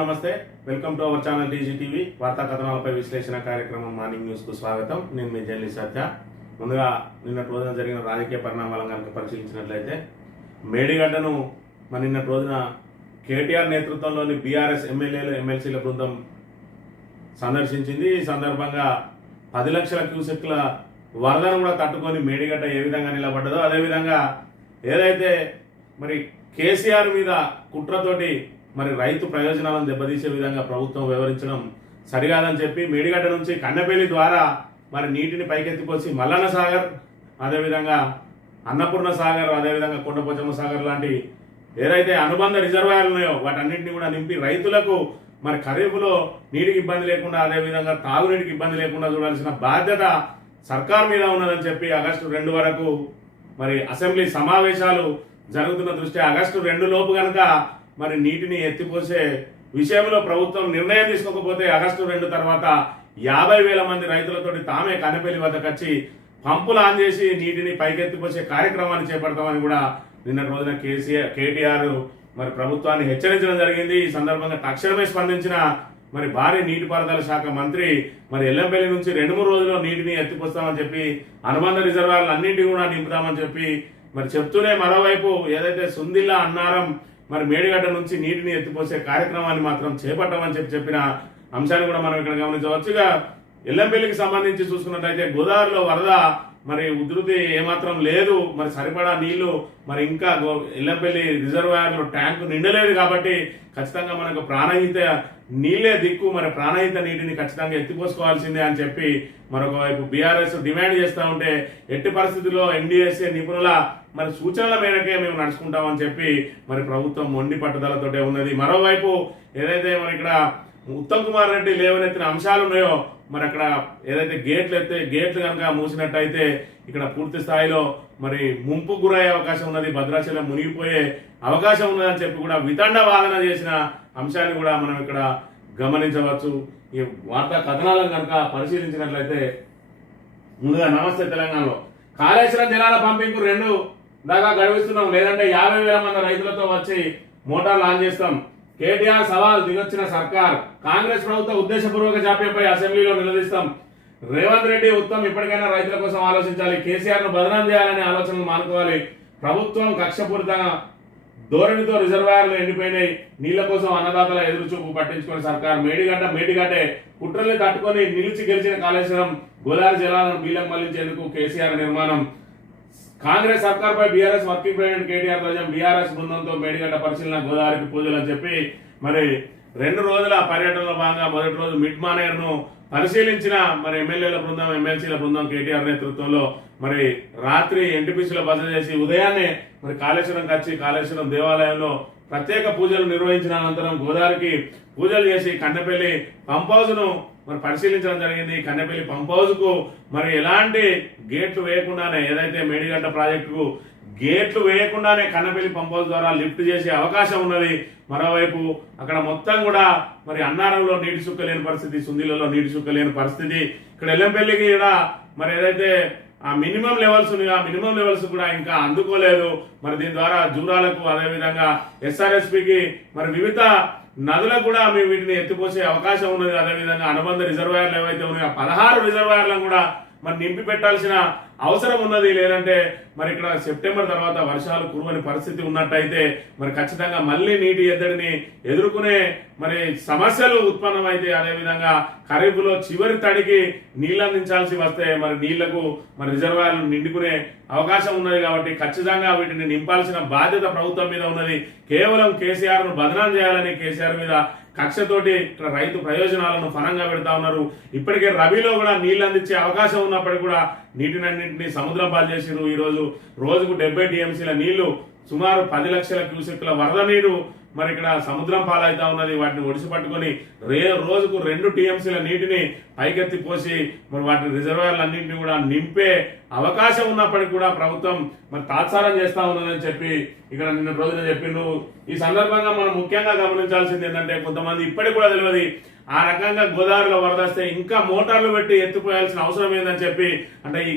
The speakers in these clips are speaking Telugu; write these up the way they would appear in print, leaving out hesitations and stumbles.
నమస్తే. Welcome to our channel TGTV. వార్తా కథనాలపై విశ్లేషణ కార్యక్రమం మార్నింగ్ న్యూస్ కు స్వాగతం. నేను మీ జర్నలిస్ట్ సత్య. ముందుగా నిన్నటి రోజున జరిగిన రాజకీయ పరిణామాలను కనుక పరిశీలించినట్లయితే మేడిగడ్డను నిన్నటి రోజున కేటీఆర్ నేతృత్వంలోని బీఆర్ఎస్ ఎమ్మెల్యేలు ఎమ్మెల్సీల బృందం సందర్శించింది. ఈ సందర్భంగా 10 లక్షల క్యూసెక్ల వరదను కూడా తట్టుకొని మేడిగడ్డ ఏ విధంగా నిలబడ్డదో అదేవిధంగా ఏదైతే కేసీఆర్ మీద కుట్రతోటి రైతు ప్రయోజనాలను దెబ్బతీసే విధంగా ప్రభుత్వం వ్యవహరించడం సరికాదని చెప్పి మేడిగడ్డ నుంచి కన్నెపల్లి ద్వారా నీటిని పైకెత్తిపోసి మల్లన్న సాగర్, అదేవిధంగా అన్నపూర్ణ సాగర్, అదేవిధంగా కొండపోచమ్మ సాగర్ లాంటి ఏదైతే అనుబంధ రిజర్వాయర్లు ఉన్నాయో వాటన్నింటినీ కూడా నింపి రైతులకు ఖరీఫ్లో నీటికి ఇబ్బంది లేకుండా, అదేవిధంగా తాగునీటికి ఇబ్బంది లేకుండా చూడాల్సిన బాధ్యత సర్కార్ మీద ఉన్నదని చెప్పి ఆగస్టు 2 వరకు అసెంబ్లీ సమావేశాలు జరుగుతున్న దృష్ట్యా ఆగస్టు 2 లోపు కనుక నీటిని ఎత్తిపోసే విషయంలో ప్రభుత్వం నిర్ణయం తీసుకోకపోతే ఆగస్టు 2 తర్వాత 50,000 మంది రైతులతోటి తామే కన్నెపల్లి వద్దకు వచ్చి పంపులు ఆన్ చేసి నీటిని పైకెత్తిపోసే కార్యక్రమాన్ని చేపడతామని కూడా నిన్న రోజున కేటీఆర్ ప్రభుత్వాన్ని హెచ్చరించడం జరిగింది. ఈ సందర్భంగా తక్షణమే స్పందించిన భారీ నీటిపారుదల శాఖ మంత్రి ఎల్లంపల్లి నుంచి 2-3 రోజుల్లో నీటిని ఎత్తిపోస్తామని చెప్పి అనుబంధ రిజర్వాయర్లు అన్నింటినీ కూడా నింపుతామని చెప్పి చెప్తూనే మరోవైపు ఏదైతే సుందిల్లా అన్నారం మేడిగడ్డ నుంచి నీటిని ఎత్తిపోసే కార్యక్రమాన్ని మాత్రం చేపట్టామని చెప్పిన అంశాన్ని కూడా మనం ఇక్కడ గమనించవచ్చు. ఇక ఎల్లంపల్లికి సంబంధించి చూసుకున్నట్లయితే గోదావరిలో వరద ఉధృతి ఏమాత్రం లేదు. సరిపడా నీళ్లు ఇంకా ఎల్లంపల్లి రిజర్వాయర్లో ట్యాంకు నిండలేదు కాబట్టి ఖచ్చితంగా మనకు ప్రాణహిత నీళ్లే దిక్కు, ప్రాణహిత నీటిని ఖచ్చితంగా ఎత్తిపోసుకోవాల్సిందే అని చెప్పి మరొక వైపు బీఆర్ఎస్ డిమాండ్ చేస్తూ ఉంటే ఎట్టి పరిస్థితుల్లో ఎన్డీఎస్ఏ నిపుణుల సూచనల మేరకే మేము నడుచుకుంటామని చెప్పి ప్రభుత్వం మొండి పట్టుదలతోటే ఉన్నది. మరోవైపు ఏదైతే ఇక్కడ ఉత్తమ్ కుమార్ రెడ్డి లేవనెత్తిన అంశాలు ఉన్నాయో అక్కడ ఏదైతే గేట్లు కనుక మూసినట్టయితే ఇక్కడ పూర్తి స్థాయిలో ముంపు గురయ్యే అవకాశం ఉన్నది, భద్రాచలం మునిగిపోయే అవకాశం ఉన్నదని చెప్పి కూడా వితండ వాదన చేసిన అంశాన్ని కూడా మనం ఇక్కడ గమనించవచ్చు. ఈ వార్తా కథనాలను కనుక పరిశీలించినట్లయితే ముందుగా నమస్తే తెలంగాణలో కాళేశ్వరం జలాల పంపింగ్కు 2 దాకా గడిపిస్తున్నాం, లేదంటే 50,000 మంది రైతులతో వచ్చి మోటార్లు ఆన్ చేస్తాం. కేటీఆర్ సవాల్ దిగొచ్చిన సర్కార్, కాంగ్రెస్ ప్రభుత్వ ఉద్దేశపూర్వక జాప్యంపై అసెంబ్లీలో నిలదీస్తాం. రేవంత్ రెడ్డి ఉత్తమ్ ఇప్పటికైనా రైతుల కోసం ఆలోచించాలి, కేసీఆర్ ను బదనాం చేయాలనే ఆలోచనలు మానుకోవాలి. ప్రభుత్వం కక్షపూరితంగా ధోరణితో రిజర్వాయర్లు ఎండిపోయినాయి, నీళ్ల కోసం అన్నదాతల ఎదురుచూపు పట్టించుకుని సర్కార్ మేడిగడ్డే కుట్రల్ని తట్టుకొని నిలిచి గెలిచిన కాళేశ్వరం గోదావరి జలాలను బీలకు మళ్లించేందుకు కేసీఆర్ నిర్మాణం. కాంగ్రెస్ సర్కార్ పై బీఆర్ఎస్ వర్కింగ్ ప్రెసిడెంట్ కేటీఆర్ ధ్వజం, బీఆర్ఎస్ బృందంతో మేడిగడ్డ పరిశీలన, గోదావరికి పూజలు అని చెప్పి 2 రోజుల పర్యటనలో భాగంగా మొదటి రోజు మిడ్ మానేర్ ను పరిశీలించిన ఎమ్మెల్యేల బృందం ఎమ్మెల్సీల బృందం కేటీఆర్ నేతృత్వంలో రాత్రి ఎన్టీపీసీలో బస చేసి ఉదయాన్నే కాళేశ్వరం వచ్చి కాళేశ్వరం దేవాలయంలో ప్రత్యేక పూజలు నిర్వహించిన అనంతరం గోదావరికి పూజలు చేసి కన్నెపల్లి పంప్ హౌస్ ను పరిశీలించడం జరిగింది. కన్నెపల్లి పంప్ హౌస్ కు ఎలాంటి గేట్లు వేయకుండానే ఏదైతే మేడిగడ్డ ప్రాజెక్టుకు గేట్లు వేయకుండానే కన్నెపల్లి పంప్ హౌస్ ద్వారా లిఫ్ట్ చేసే అవకాశం ఉన్నది. మరోవైపు అక్కడ మొత్తం కూడా అన్నారంలో నీటి చుక్క లేని పరిస్థితి, సుందిలలో నీటి చుక్క లేని పరిస్థితి. ఇక్కడ ఎల్లంపల్లికి కూడా ఏదైతే ఆ మినిమం లెవెల్స్ ఉన్నాయో ఆ మినిమం లెవెల్స్ కూడా ఇంకా అందుకోలేదు. దీని ద్వారా జూరాలకు, అదేవిధంగా ఎస్ఆర్ఎస్పికి వివిధ నదులకు కూడా మేము వీటిని ఎత్తిపోసే అవకాశం ఉన్నది. అదేవిధంగా అనుబంధ రిజర్వాయర్లు ఏవైతే ఉన్నాయో 16 రిజర్వాయర్లను కూడా నింపి పెట్టాల్సిన అవసరం ఉన్నది. లేదంటే ఇక్కడ సెప్టెంబర్ తర్వాత వర్షాలు కురవని పరిస్థితి ఉన్నట్టయితే ఖచ్చితంగా మళ్ళీ నీటి ఎద్దడిని ఎదుర్కొనే సమస్యలు ఉత్పన్నమైతే, అదేవిధంగా ఖరీఫ్లో చివరి తడికి నీళ్లు అందించాల్సి వస్తే నీళ్లకు రిజర్వాయర్లు నిండుకునే అవకాశం ఉన్నది. కాబట్టి ఖచ్చితంగా వీటిని నింపాల్సిన బాధ్యత ప్రభుత్వం మీద ఉన్నది. కేవలం కేసీఆర్ ను బదనాం చేయాలని కేసీఆర్ మీద కక్షతోటి ఇక్కడ రైతు ప్రయోజనాలను ఫలంగా పెడతా ఉన్నారు. ఇప్పటికే రబీలో కూడా నీళ్లు అందించే అవకాశం ఉన్నప్పటికీ కూడా నీటినన్నింటినీ సముద్రం పాలు చేసిరు. ఈ రోజు రోజుకు 70 టీఎంసీల నీళ్లు, సుమారు 10 లక్షల క్యూసెక్ల వరద నీరు ఇక్కడ సముద్రం పాలైతా ఉన్నది. వాటిని ఒడిసి పట్టుకొని రోజుకు 2 టీఎంసీల నీటిని పైకెత్తి పోసి వాటి రిజర్వాయర్లు అన్నింటినీ కూడా నింపే అవకాశం ఉన్నప్పటికీ కూడా ప్రభుత్వం మరి తాత్సారం చేస్తా ఉన్నదని చెప్పి ఇక్కడ నిన్న రోజున చెప్పిండు. ఈ సందర్భంగా మనం ముఖ్యంగా గమనించాల్సింది ఏంటంటే కొంతమంది ఇప్పటికి కూడా తెలియదు ఆ రకంగా గోదావరిలో వరద వస్తే ఇంకా మోటార్లు పెట్టి ఎత్తిపోయాల్సిన అవసరం ఏందని చెప్పి అంటే ఈ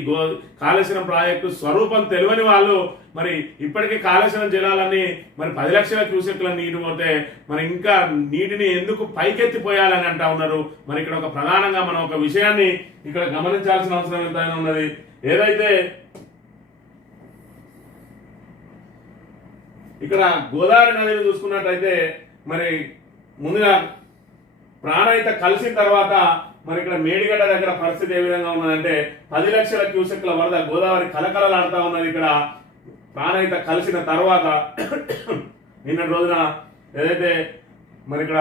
కాళేశ్వరం ప్రాజెక్టు స్వరూపం తెలియని వాళ్ళు మరి ఇప్పటికీ కాళేశ్వరం జిల్లాలన్నీ మరి 10 లక్షల క్యూసెక్ల నీరు పోతే మరి ఇంకా నీటిని ఎందుకు పైకెత్తిపోయాలని అంటా ఉన్నారు. మరి ఇక్కడ ఒక ప్రధానంగా మనం ఒక విషయాన్ని ఇక్కడ గమనించాల్సిన అవసరం ఎంతైనా ఉన్నది. ఏదైతే ఇక్కడ గోదావరి నదిని చూసుకున్నట్టయితే మరి ముందుగా ప్రాణహిత కలిసిన తర్వాత మరి ఇక్కడ మేడిగడ్డ దగ్గర పరిస్థితి ఏ విధంగా ఉన్నదంటే 10 లక్షల క్యూసెక్ల వరద గోదావరి కలకలలాడుతా ఉన్నది. ఇక్కడ ప్రాణహిత కలిసిన తర్వాత నిన్న రోజున ఏదైతే మరి ఇక్కడ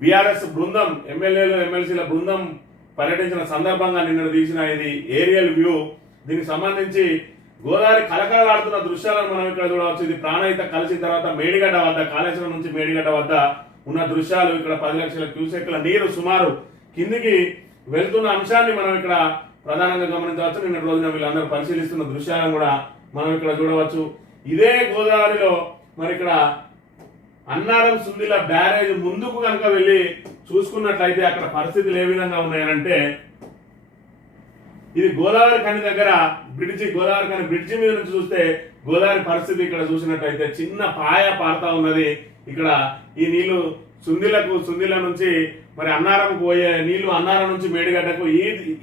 బీఆర్ఎస్ బృందం ఎమ్మెల్యేలు ఎమ్మెల్సీల బృందం పర్యటించిన సందర్భంగా నిన్న తీసిన ఇది ఏరియల్ వ్యూ. దీనికి సంబంధించి గోదావరి కలకలలాడుతున్న దృశ్యాలను మనం ఇక్కడ చూడవచ్చు. ఇది ప్రాణహిత కలిసిన తర్వాత మేడిగడ్డ వద్ద కాళేశ్వరం నుంచి మేడిగడ్డ వద్ద ఉన్న దృశ్యాలు. ఇక్కడ 10 లక్షల క్యూసెక్ల నీరు సుమారు కిందికి వెళ్తున్న అంశాన్ని మనం ఇక్కడ ప్రధానంగా గమనించవచ్చు. నిన్న రోజున వీళ్ళందరూ పరిశీలిస్తున్న దృశ్యాలను కూడా మనం ఇక్కడ చూడవచ్చు. ఇదే గోదావరిలో మరి ఇక్కడ అన్నారం సుందిల బ్యారేజ్ ముందుకు కనుక వెళ్ళి చూసుకున్నట్లయితే అక్కడ పరిస్థితులు ఏ విధంగా ఉన్నాయనంటే ఇది గోదావరి కని దగ్గర గోదావరి కని బ్రిడ్జి మీద నుంచి చూస్తే గోదావరి పరిస్థితి ఇక్కడ చూసినట్లయితే చిన్న పాయ పారుతా ఉన్నది. ఇక్కడ ఈ నీళ్లు సుందిల నుంచి మరి అన్నారంకు పోయే నీళ్లు అన్నారం నుంచి మేడిగడ్డకు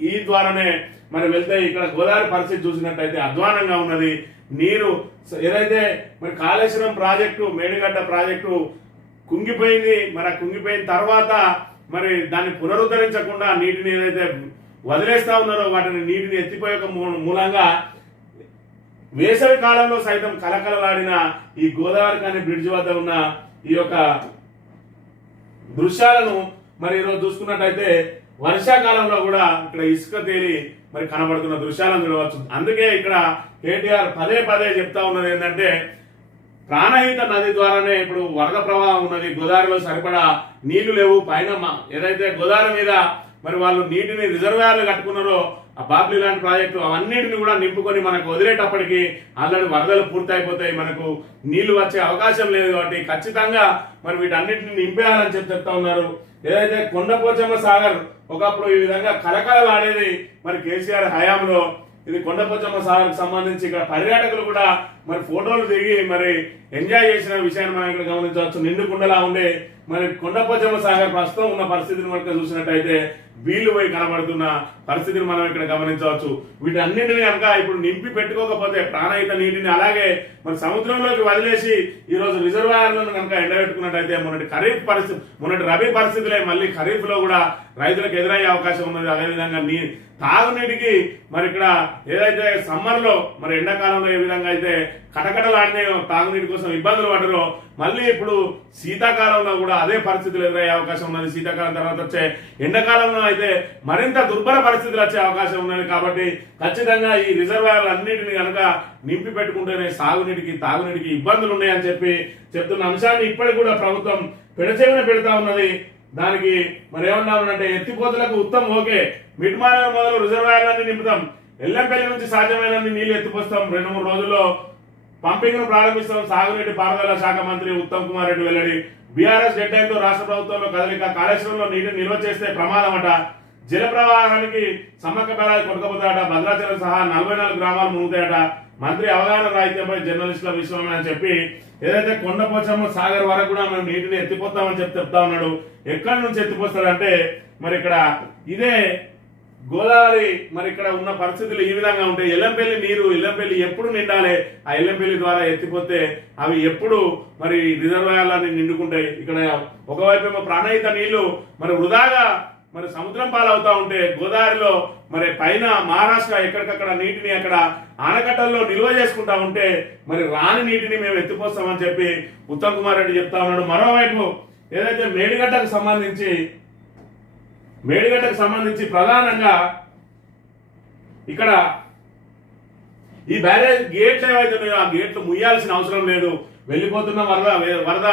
ఈ ద్వారానే మరి వెళ్తే ఇక్కడ గోదావరి పరిస్థితి చూసినట్టయితే అధ్వానంగా ఉన్నది. నీరు ఏదైతే మరి కాళేశ్వరం ప్రాజెక్టు మేడిగడ్డ ప్రాజెక్టు కుంగిపోయింది. మరి కుంగిపోయిన తర్వాత మరి దాన్ని పునరుద్ధరించకుండా నీటిని ఏదైతే వదిలేస్తా ఉన్నారో వాటిని నీటిని ఎత్తిపోయే మూలంగా వేసవి కాలంలో సైతం కలకలలాడిన ఈ గోదావరి కానీ బ్రిడ్జ్ వద్ద ఉన్న ఈ యొక్క దృశ్యాలను మరి ఈరోజు చూసుకున్నట్టయితే వర్షాకాలంలో కూడా ఇక్కడ ఇసుక తేలి మరి కనబడుతున్న దృశ్యాలను చూడవచ్చు. అందుకే ఇక్కడ కేటీఆర్ పదే చెప్తా ఉన్నది ఏంటంటే ప్రాణహిత నది ద్వారానే ఇప్పుడు వరద ప్రవాహం ఉన్నది. గోదావరిలో సరిపడా నీళ్లు లేవు. పైన ఏదైతే గోదావరి మీద మరి వాళ్ళు నీటిని రిజర్వాయర్లు కట్టుకున్నారో ఆ బాబ్లీ లాంటి ప్రాజెక్టు అవన్నిటిని కూడా నింపుకొని మనకు వదిలేటప్పటికి ఆల్రెడీ వరదలు పూర్తయిపోతాయి. మనకు నీళ్లు వచ్చే అవకాశం లేదు. కాబట్టి ఖచ్చితంగా మరి వీటన్నిటిని నింపేయాలని చెప్తా ఉన్నారు. ఏదైతే కొండపోచమ్మ సాగర్ ఒకప్పుడు ఈ విధంగా కలకలలాడేది మరి కేసీఆర్ హయాంలో ఇది కొండపోచమ్మ సాగర్కి సంబంధించి ఇక్కడ పర్యాటకులు కూడా మరి ఫోటోలు దిగి మరి ఎంజాయ్ చేసిన విషయాన్ని మనం ఇక్కడ గమనించవచ్చు. నిండుకుండలా ఉండే మరి కొండపోచమ్మ సాగర్ ప్రస్తుతం ఉన్న పరిస్థితిని మనకు చూసినట్టయితే వీళ్ళు పోయి కనబడుతున్న పరిస్థితిని మనం ఇక్కడ గమనించవచ్చు. వీటన్నింటినీ కనుక ఇప్పుడు నింపి పెట్టుకోకపోతే ప్రాణహిత నీటిని అలాగే మరి సముద్రంలోకి వదిలేసి ఈ రోజు రిజర్వాయర్లను కనుక ఎండబెట్టుకున్నట్టయితే మొన్నటి రబీ పరిస్థితులే మళ్ళీ ఖరీఫ్ లో కూడా రైతులకు ఎదురయ్యే అవకాశం ఉన్నది. అదేవిధంగా తాగునీటికి మరి ఇక్కడ ఏదైతే సమ్మర్ లో మరి ఎండాకాలంలో ఏ విధంగా అయితే కటకటలాడినే తాగునీటి కోసం ఇబ్బందులు పడరో మళ్ళీ ఇప్పుడు శీతాకాలంలో కూడా అదే పరిస్థితులు ఎదురయ్యే అవకాశం ఉన్నది. శీతాకాలం తర్వాత వచ్చే ఎండాకాలంలో అయితే మరింత దుర్భర పరిస్థితులు వచ్చే అవకాశం ఉన్నది. కాబట్టి ఖచ్చితంగా ఈ రిజర్వాయర్లు అన్నింటినీ కనుక నింపి పెట్టుకుంటేనే సాగునీటికి తాగునీటికి ఇబ్బందులు ఉన్నాయని చెప్తున్న అంశాన్ని ఇప్పటికి కూడా ప్రభుత్వం పెడచెవిన పెడతా ఉన్నది. దానికి మరి ఏమన్నామంటే ఎత్తిపోతలకు ఉత్తమం ఓకే, మిడ్మానర్ మొదలు రిజర్వాయర్లన్నీ నింపుతాం, ఎల్లంపల్లి నుంచి సాధ్యమైనన్ని నీళ్లు ఎత్తిపోస్తాం, 2-3 రోజుల్లో పంపింగ్ ను ప్రారంభిస్తాం. సాగునీటి పారుదల శాఖ మంత్రి ఉత్తమ్ కుమార్ రెడ్డి వెల్లడి. బీఆర్ఎస్ డెడ్లైన్తో రాష్ట్ర ప్రభుత్వంలో కదలిక. కాళేశ్వరంలో నీటిని నిల్వ చేస్తే ప్రమాదమట. జల ప్రవాహానికి సమ్మక్క బేరాలు కొట్టుకుపోతాయట. భద్రాచలం సహా 44 గ్రామాలు మునుగుతాయట. మంత్రి అవగాహన రాహిత్యంపై జర్నలిస్టుల విషయం అని చెప్పి ఏదైతే కొండపోచమ్మ సాగర్ వరకు కూడా మేము నీటిని ఎత్తిపోతామని చెప్తా ఉన్నాడు. ఎక్కడి నుంచి ఎత్తిపోస్తాడంటే మరి ఇక్కడ ఇదే గోదావరి మరి ఇక్కడ ఉన్న పరిస్థితులు ఈ విధంగా ఉంటాయి. ఎల్లంపల్లి ఎప్పుడు నిండాలి, ఆ ఎల్లంపల్లి ద్వారా ఎత్తిపోతే అవి ఎప్పుడు మరి రిజర్వాయర్లన్నీ నిండుకుంటాయి. ఇక్కడ ఒకవైపు ఏమో ప్రాణహిత నీళ్లు మరి వృధాగా మరి సముద్రం పాలవుతా ఉంటే గోదావరిలో మరి పైన మహారాష్ట్ర ఎక్కడికక్కడ నీటిని అక్కడ ఆనకట్టల్లో నిల్వ చేసుకుంటా ఉంటే మరి రాని నీటిని మేము ఎత్తిపోస్తామని చెప్పి ఉత్తమ్ కుమార్ రెడ్డి చెప్తా ఉన్నాడు. మరోవైపు ఏదైతే మేడిగడ్డకు సంబంధించి ప్రధానంగా ఇక్కడ ఈ బ్యారేజ్ గేట్లు ఏవైతే ఉన్నాయో ఆ గేట్లు ముయ్యాల్సిన అవసరం లేదు. వెళ్ళిపోతున్న వరద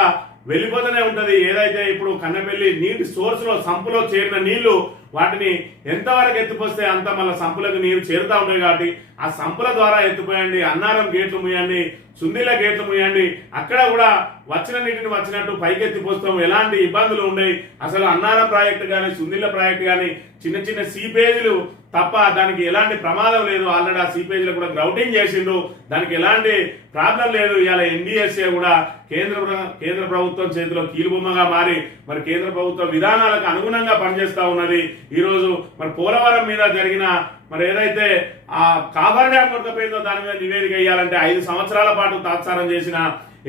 వెళ్ళిపోతూనే ఉంటది. ఏదైతే ఇప్పుడు కన్నెపల్లి నీటి సోర్స్ లో సంపులో చేరిన నీళ్లు వాటిని ఎంతవరకు ఎత్తిపోస్తే అంత మళ్ళీ సంపులకు నీరు చేరుతా ఉంటాయి కాబట్టి ఆ సంపుల ద్వారా ఎత్తిపోయండి, అన్నారం గేట్లు ముయ్యండి, సుందీల గేట్లు ముయ్యండి, అక్కడ కూడా వచ్చిన నీటిని వచ్చినట్టు పైకెత్తిపోస్తాం, ఎలాంటి ఇబ్బందులు ఉండవు. అసలు అన్నారం ప్రాజెక్టు కానీ సుందీల ప్రాజెక్టు కానీ చిన్న చిన్న సీపేజీలు తప్ప దానికి ఎలాంటి ప్రమాదం లేదు. ఆల్రెడీ ఆ సీపేజీలు కూడా గ్రౌటింగ్ చేసిండు, దానికి ఎలాంటి ప్రాబ్లం లేదు. ఇవాళ ఎన్డీఎస్ఏ కూడా కేంద్ర ప్రభుత్వం చేతిలో కీలుబొమ్మగా మారి మరి కేంద్ర ప్రభుత్వ విధానాలకు అనుగుణంగా పనిచేస్తా ఉన్నది. ఈరోజు మరి పోలవరం మీద జరిగిన మరి ఏదైతే ఆ కాపర్ డ్యామ్ కొట్టకపోయిందో దాని మీద నివేదిక ఇవ్వాలంటే 5 సంవత్సరాల పాటు తాత్సారం చేసిన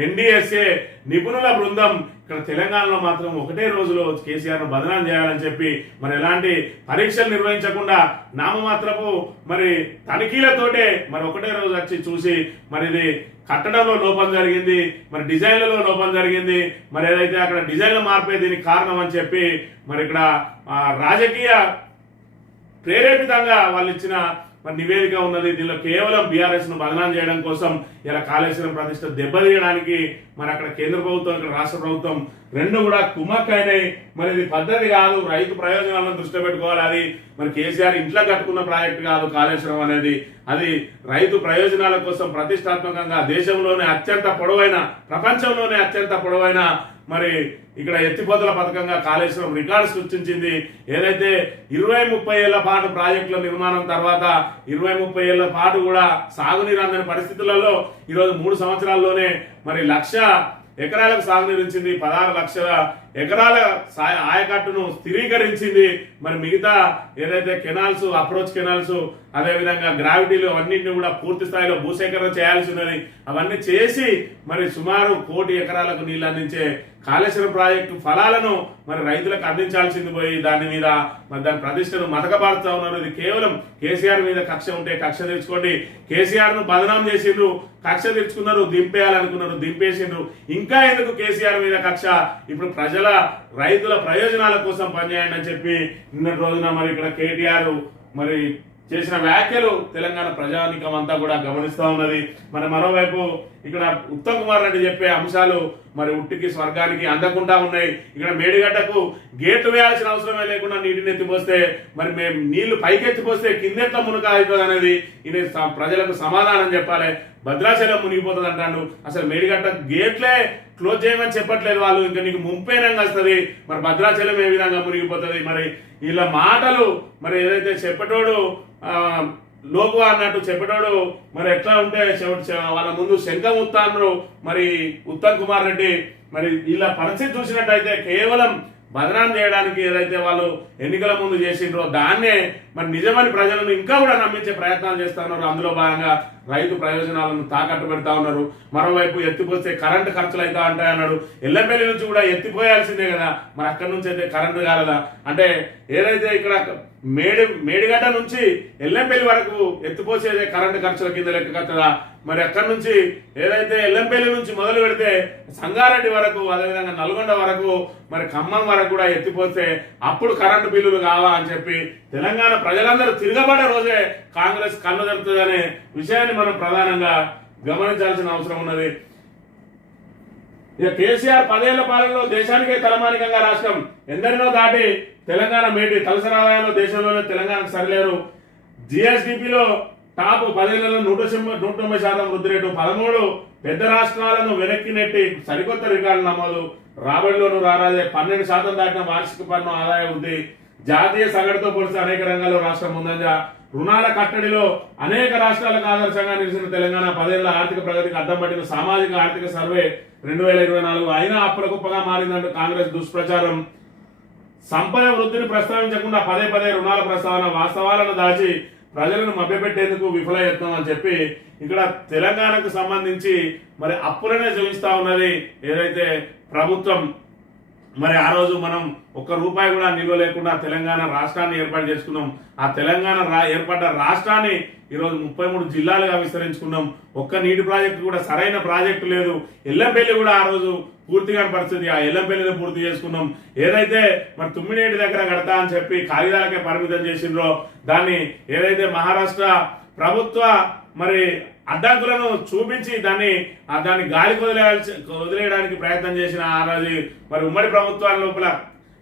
ఎన్డీఎస్ఏ నిపుణుల బృందం ఇక్కడ తెలంగాణలో మాత్రం ఒకటే రోజులో కేసీఆర్ను బదనాం చేయాలని చెప్పి మరి ఎలాంటి పరీక్షలు నిర్వహించకుండా నామమాత్రపు మరి తనిఖీలతోటే మరి ఒకటే రోజు వచ్చి చూసి మరి ఇది కట్టడంలో లోపం జరిగింది, మరి డిజైన్లలో లోపం జరిగింది, మరి ఏదైతే అక్కడ డిజైన్ల మార్పే దీనికి కారణం అని చెప్పి మరి ఇక్కడ రాజకీయ ప్రేరేపితంగా వాళ్ళు ఇచ్చిన మరి నివేదిక ఉన్నది. దీనిలో కేవలం బీఆర్ఎస్ ను బదనాం చేయడం కోసం ఇలా కాళేశ్వరం ప్రతిష్ట దెబ్బతీయడానికి మరి అక్కడ కేంద్ర ప్రభుత్వం ఇక్కడ రాష్ట్ర ప్రభుత్వం రెండు కూడా కుమ్మక్కైనాయి. మరి ఇది పద్ధతి కాదు, రైతు ప్రయోజనాలను దృష్టిలో పెట్టుకోవాలి. అది మరి కేసీఆర్ ఇంట్లో కట్టుకున్న ప్రాజెక్టు కాదు కాళేశ్వరం అనేది, అది రైతు ప్రయోజనాల కోసం ప్రతిష్టాత్మకంగా దేశంలోనే అత్యంత పొడవైన, ప్రపంచంలోనే అత్యంత పొడవైన మరి ఇక్కడ ఎత్తిపోతల పథకంగా కాళేశ్వరం రికార్డు సృష్టించింది. ఏదైతే 20-30 ఏళ్ల పాటు ప్రాజెక్టుల నిర్మాణం తర్వాత 20-30 ఏళ్ల పాటు కూడా సాగునీరు అందని పరిస్థితులలో ఈరోజు 3 సంవత్సరాల్లోనే మరి 1,00,000 ఎకరాలకు సాగునీరించింది, 16 లక్షల ఎకరాల ఆయకట్టును స్థిరీకరించింది. మరి మిగతా ఏదైతే కెనాల్స్, అప్రోచ్ కెనాల్స్, అదేవిధంగా గ్రావిటీలు అన్నింటినీ కూడా పూర్తి స్థాయిలో భూసేకరణ చేయాల్సి ఉన్నది. అవన్నీ చేసి మరి సుమారు 1 కోటి ఎకరాలకు నీళ్లు అందించే కాళేశ్వరం ప్రాజెక్టు ఫలాలను మరి రైతులకు అందించాల్సింది పోయి దాని మీద మరి దాని ప్రతిష్టను మతకబారుతా ఉన్నారు. ఇది కేవలం కేసీఆర్ మీద కక్ష ఉంటే కక్ష తెచ్చుకోండి. కేసీఆర్ ను బదనాం చేసిండ్రు, కక్ష తెచ్చుకున్నారు, దింపేయాలనుకున్నారు, దింపేసిండ్రు. ఇంకా ఎందుకు కేసీఆర్ మీద కక్ష? ఇప్పుడు రైతుల ప్రయోజనాల కోసం పనిచేయండి అని చెప్పి నిన్నటి రోజున మరి ఇక్కడ కేటీఆర్ మరి చేసిన వ్యాఖ్యలు తెలంగాణ ప్రజానికం అంతా కూడా గమనిస్తా ఉన్నది. మరి మరోవైపు ఇక్కడ ఉత్తమ్ కుమార్ రెడ్డి చెప్పే అంశాలు మరి ఉట్టికి స్వర్గానికి అందకుండా ఉన్నాయి. ఇక్కడ మేడిగడ్డకు గేట్లు వేయాల్సిన అవసరమే లేకుండా నీటిని ఎత్తిపోస్తే మరి మేము నీళ్లు పైకెత్తిపోస్తే కిందెట్లా మునక అవుతుంది అనేది ఈయన ప్రజలకు సమాధానం చెప్పాలి. భద్రాచలం మునిగిపోతుంది అంటాడు. అసలు మేడిగడ్డ గేట్లే క్లోజ్ చేయమని చెప్పట్లేదు వాళ్ళు, ఇంకా నీకు ముంపేనంగా వస్తుంది. మరి భద్రాచలం ఏ విధంగా మునిగిపోతుంది? మరి వీళ్ళ మాటలు మరి ఏదైతే చెప్పటోడు లోకు అన్నట్టు చెప్పటోడు మరి ఎట్లా ఉంటే వాళ్ళ ముందు శంఖం ఉత్తాన్నారు మరి ఉత్తమ్ కుమార్ రెడ్డి. మరి వీళ్ళ పరిస్థితి చూసినట్టయితే కేవలం బదనాం చేయడానికి ఏదైతే వాళ్ళు ఎన్నికల ముందు చేసిండ్రో దాన్నే మరి నిజమని ప్రజలను ఇంకా కూడా నమ్మించే ప్రయత్నాలు చేస్తా ఉన్నారు. అందులో భాగంగా రైతు ప్రయోజనాలను తాకట్టు పెడతా ఉన్నారు. మరోవైపు ఎత్తిపోస్తే కరెంటు ఖర్చులు అవుతా ఉంటాయన్నాడు. ఎల్లంపల్లి నుంచి కూడా ఎత్తిపోయాల్సిందే కదా, మరి అక్కడి నుంచి అయితే కరెంటు కాలదా? అంటే ఏదైతే ఇక్కడ మేడిగడ్డ నుంచి ఎల్లంపల్లి వరకు ఎత్తిపోసేదే కరెంటు ఖర్చుల కింద లెక్క కట్టదా? మరి అక్కడి నుంచి ఏదైతే ఎల్లంపల్లి నుంచి మొదలు పెడితే సంగారెడ్డి వరకు, అదేవిధంగా నల్గొండ వరకు, మరి ఖమ్మం వరకు కూడా ఎత్తిపోతే అప్పుడు కరెంటు బిల్లులు కావా అని చెప్పి తెలంగాణ ప్రజలందరూ తిరగబడే రోజే కాంగ్రెస్ కన్ను జరుపుతుందనే విషయాన్ని మనం ప్రధానంగా గమనించాల్సిన అవసరం ఉన్నది. ఇక కేసీఆర్ 10 ఏళ్ల పాలనలో దేశానికే తలమానికంగా రాష్ట్రం ఎందరినో దాటి తెలంగాణ మేటి తలసరి ఆదాయంలో దేశంలోనే తెలంగాణకు సరిలేరు. జిఎస్డిపిలో టాప్ 10 ఏళ్లలో 190% వృద్ధి రేటు, 13 పెద్ద రాష్ట్రాలను వెనక్కి నెట్టి సరికొత్త రికార్డు నమోదు. రాబడిలోనూ రారాజే 12% దాటిన వార్షిక పన్ను ఆదాయ వృద్ధి. జాతీయ సగటుతో పోలిస్తే అనేక రంగాల్లో రాష్ట్రం ముందంజ. రుణాల కట్టడిలో అనేక రాష్ట్రాలకు ఆదర్శంగా నిలిచిన తెలంగాణ 10 ఏళ్ల ఆర్థిక ప్రగతికి అద్దం పట్టిన సామాజిక ఆర్థిక సర్వే 2024 అయినా అప్పుల కుప్పగా మారిందంటూ కాంగ్రెస్ దుష్ప్రచారం. సంపద వృద్ధిని ప్రస్తావించకుండా పదే పదే రుణాల ప్రస్తావన, వాస్తవాలను దాచి ప్రజలను మభ్యపెట్టేందుకు విఫల యత్నం అని చెప్పి ఇక్కడ తెలంగాణకు సంబంధించి మరి అప్పులనే చూపిస్తా ఉన్నది ఏదైతే ప్రభుత్వం. మరి ఆ రోజు మనం ₹1 కూడా నిల్వ లేకుండా తెలంగాణ రాష్ట్రాన్ని ఏర్పాటు చేసుకున్నాం. ఆ తెలంగాణ ఏర్పడ్డ రాష్ట్రాన్ని ఈరోజు 33 జిల్లాలుగా విస్తరించుకున్నాం. ఒక్క నీటి ప్రాజెక్టు కూడా సరైన ప్రాజెక్టు లేదు. ఎల్లంపల్లి కూడా ఆ రోజు పూర్తిగా పరిస్థితి, ఆ ఎల్లంపల్లిని పూర్తి చేసుకున్నాం. ఏదైతే మరి తుమ్మినేటి దగ్గర కడతా అని చెప్పి కాగితాలకే పరిమితం చేసిండ్రో దాన్ని ఏదైతే మహారాష్ట్ర ప్రభుత్వ మరి అడ్డంకులను చూపించి దాన్ని గాలికి వదిలేయడానికి ప్రయత్నం చేసిన ఆ రోజు మరి ఉమ్మడి ప్రభుత్వాల లోపల